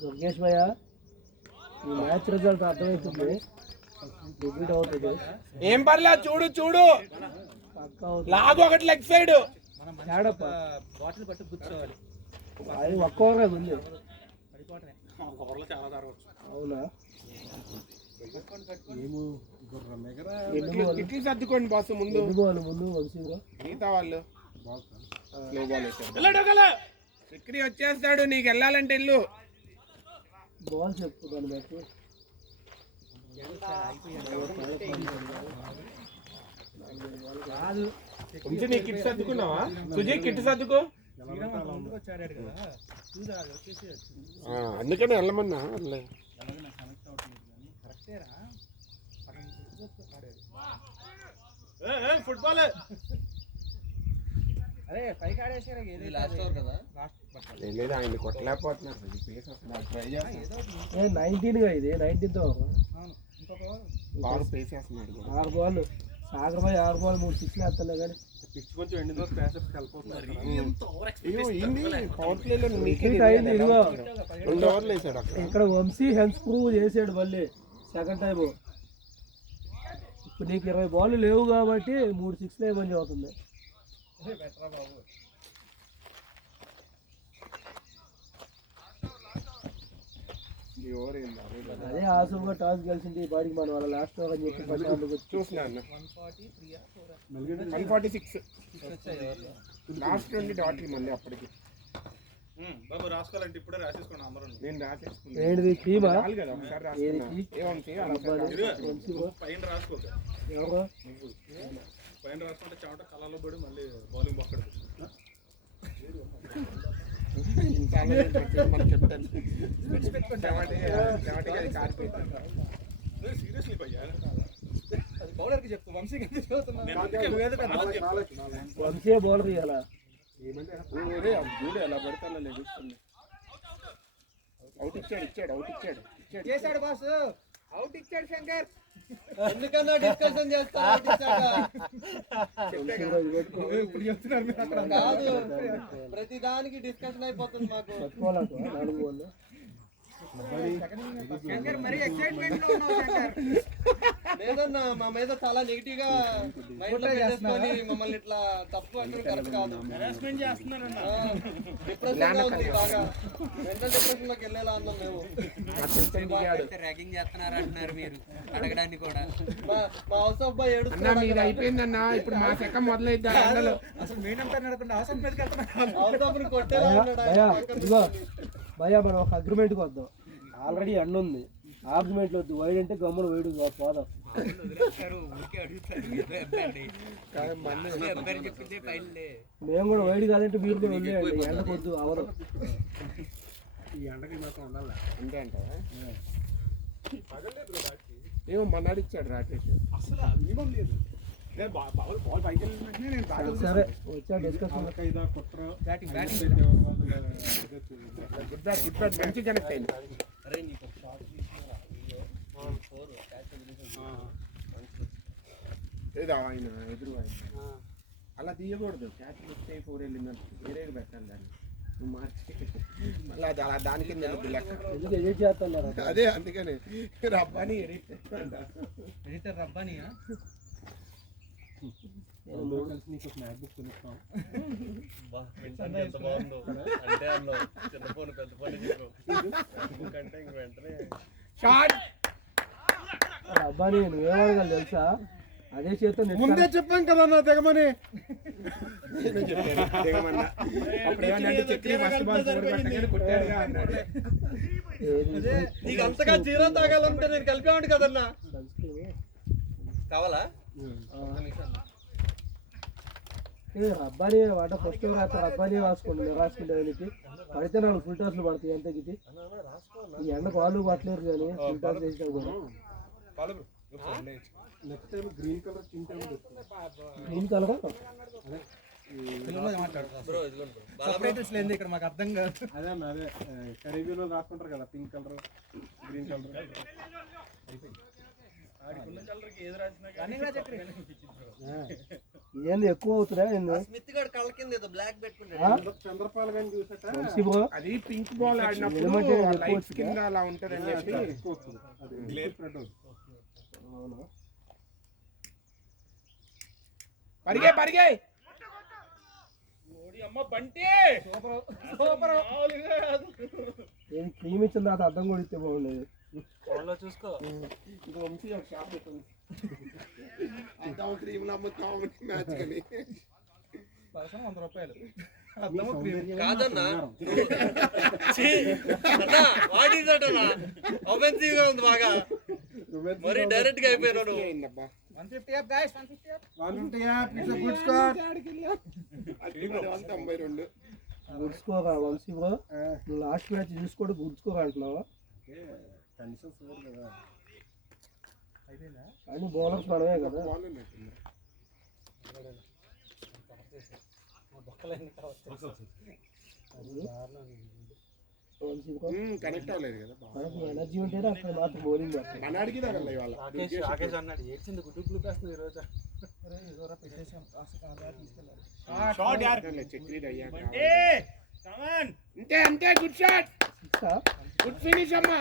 దుర్గేష్ భయ్య ఈ మ్యాచ్ రిజల్ట్ అర్థమవుతుంది. రిపీట్ అవుతుంది. ఏం పర్లే చూడు చూడు లాగు ఒకటి లెగ్ సైడ్ బాటిల్ పట్టు కూర్చోవాలి. అది ఒక్క ఓవర్ ఉంది. అవునా కిట్లు సర్దుకోండి బాస్. ముందు ముందు వంశీరా మిగతా వాళ్ళు విక్రీ వచ్చేస్తాడు. నీకు వెళ్ళాలంటే ఇల్లు బాల్ చెప్పు దాన్ని బట్టి. నీ కిట్ సర్దుకున్నావా? సుజీ కిట్ సర్దుకో. అందుకని వెళ్ళమన్నా. ఫుట్బాల్ లేదు ఆయన కొట్టలేకపోతున్నారు. 19గా ఇది 19th బాగా పేస్ చేస్తున్నాడు. 6 బాల్ సాగర్ భాయ్ 6 బాల్ 3 6 వేస్తాలే కానీ పిచ్ కొంచెం ఎండితో ప్యాసెస్ కలిపోతున్నారు. పవర్ ప్లేలో అయింది. ఇదిగో 2 ఓవర్లు వేసాడు అక్కడ. ఇక్కడ వంశీ హెన్స్ ప్రూవ్ చేసాడు మళ్ళీ సెకండ్ టైం. ఇప్పుడు నీకు 20 బాల్ లేవు కాబట్టి 3 6 వేయమని అవుతుంది. ఓవర్ ఏంది అదే ఆసంగా టాస్ గెలిచింది ఈ బాడీకి మన వాళ్ళ లాస్ట్ ఓవర్ అని చెప్పి ప్రశాంత్ చూసినా అన్న 146 లాస్ట్ నుండి డాట్లు మళ్ళీ అప్పటికి బాబు రాసుకోవాలంటే ఇప్పుడే రాసేసుకోండి అందరూ. నేను రాసేసుకున్నాను ఏంటిది టీమా చాలు కదా ఒకసారి రాసుకున్నా ఏమంటే పైన రాసుకోక, ఎవరు పైన రాసుకుంటే చెమట కళలో పడి మళ్ళీ బౌలింగ్ పక్కడు. మనం చెప్తాను అది కారిపోయింది సీరియస్లీ భయ్యా, వంశీ బౌలర్ ఇవ్వాలా ఏమంటే చూడు ఎలా పడితే అలా లెగుస్తుంది. అవుట్ ఇచ్చాడు చేశాడు బాస్, అవుట్ ఇచ్చాడు శంకర్. ఎందుకన్నా డిస్కషన్ చేస్తారు? కాదు, ప్రతి దానికి డిస్కషన్ అయిపోతుంది మాకు. పట్టుకోవాలంట 4 బాల్ శంకర్ మరి ఎక్సైట్మెంట్ లో ఉన్నావు శంకర్. లేదన్నా మా మీద చాలా నెగిటివ్ గా మైండ్ లో పెట్టేసుకొని మమ్మల్ని ఇట్లా తప్పు అంటే కరెక్ట్ కాదు. డిప్రెషన్ గా ఉంది బాగా, మెంటల్ డిప్రెషన్ లోకి వెళ్ళేలా అన్నాం మేము. ర్యాగింగ్ చేస్తున్నారు అంటున్నారు మీరు అడగడానికి కూడా. మా హౌస్ అబ్బాయి ఏడుస్తున్నా అయిపోయిందన్నా. ఇప్పుడు మా సెక్క మొదలైద్దా అసలు హౌస్ అబ్బాయి కొట్టేలా ఇదిగో భయ్యా మనం ఒక అగ్రిమెంట్కి వద్దాం. ఆల్రెడీ ఎండ ఉంది, ఆర్గ్యుమెంట్లు వద్దు. వైడ్ అంటే గమ్మున వైడు పోదాం. మేము కూడా వైడ్ కాదంటే మీరు కూడా వెళ్ళేయండి. ఎండకు వద్దు అవరు. ఈ ఎండకి మాత్రం ఉండాలి అంతే అంటావా? ఏమో మన్నాడు ఇచ్చాడు రాకేష్. అసలు మినిమం లేదు. బాల్ పైకి వెళ్ళిన సరే వచ్చా డిస్కషన్. గుడ్ బ్యాట్ మంచి కనెక్ట్ అయింది. ఏదో ఆయన ఎదురు అలా తీయకూడదు. క్యాచ్ వస్తే 4 వెళ్ళిందంటే వేరేగా పెట్టాలి దాన్ని. నువ్వు మార్చి మళ్ళీ అది అలా దానికి లెక్క. ఎందుకు ఎడిట్ చేస్తున్నారు? అదే అందుకని రబ్బాని ఎడిటర్ రబ్బానియా ఎంత బాగుందో అంటే అన్న చిన్న ఫోన్ పెద్ద ఫోన్ కంటే ఇంక వెంటనే అబ్బాని నువ్వేమడగాలి తెలుసా? అదే చేత ముందే చెప్పాం కదా నా తెగమని. తెగమన్నా నీకు అంతగా జీరో తాగాలంటే నేను కలిపేవాడి కదన్నా. కావాలా? రబ్బాని వాట ఫస్ట్ రాస్తారు. రబ్బాని రాసుకోండి. మీరు రాసుకుంటే దానికి పడితే 4 ఫుల్ టాస్లు పడతాయి. అంతే గిటి ఈ ఎండ పాలు పట్టలేరు కానీ ఫుల్ టాస్ చేసినా కూడా. Next time green colour green colour ఇక్కడ మాకు అర్థం కాదు. అదే అదే కరీబీలో రాసుకుంటారు కదా పింక్ కలర్ గ్రీన్ కలర్. ఏంది ఎక్కువ అవుతున్నా? స్మిత్ గారు కళ్ళ కింద ఏదో బ్లాక్ పెట్టుకుంటాడు. చంద్రపాల్ గారిని చూసాక వంశీ బ్రో అది పింక్ బాల్ ఆడినప్పుడు లైట్స్ కింద అలా ఉంటదని చెప్పి పరిగే క్రీమ్ ఇచ్చిన తర్వాత అర్థం కూడా ఇస్తే బాగుండేది. చూసుకో వంశీ ఒక షాప్ ఉంటుంది. అర్థం క్రీమ్ అమ్ముతాం మ్యాచ్ కని 100 రూపాయలు కాదన్నా వాటిదటనా ఆఫెన్సివ్ గా ఉంది బాగా. మరి డైరెక్ట్ గా అయిపోయినా నువ్వు. 150 up guys 150 up it's good score. 192 good score Vamshi bro. నువ్వు లాస్ట్ మ్యాచ్ చూసుకోవడం గుడ్ స్కోర్ అంటున్నావా? కానీ బౌలర్స్ మనమే కదా. కనెక్ట్ అవ్వలేదు కదా. మనకి ఎనర్జీ ఉంటేనే అక్కడ మాత్రం బౌలింగ్ చేస్తాం. మన అడిగి తగలే ఇవాళ ఆకేష్ అన్నాడు ఏడ్చింది గుడ్డు గ్లూపేస్తుంది ఈ రోజు. షాట్ యార్ చక్రీడ్ అయ్యాక కమాన్ అంతే గుడ్ షాట్ గుడ్ ఫినిష్ అమ్మా.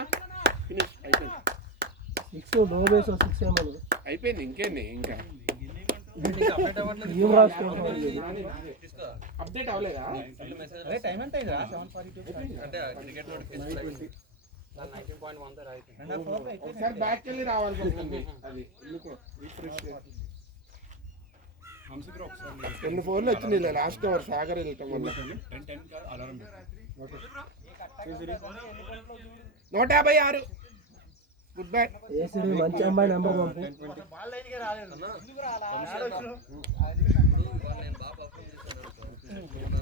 ఫినిష్ అయిపోయింది. 6 లో బేస్ 6 ఏమని అయిపోయింది. ఇంకేంది ఇంకా ఏం రాసుకోవడం అప్డేట్ అవ్వలేదా? టైం ఎంత అయిందా? 7:42 అంటే క్రికెట్ నోటిఫికేషన్ ఒకసారి బ్యాక్ వెళ్ళి రావాల్సి వస్తుంది అది ఎందుకో కొన్ని ఫోన్లు వచ్చింది లాస్ట్ అవర్ సాగర్ వెళ్ళటం వల్ల 156 గుడ్ బై. ఏసీడీ మంచి అమ్మాయి నెంబర్ పంపు. ఇప్పుడు ఇవాళ నేను బాగా పర్ఫామ్ చేశాను అనుకో.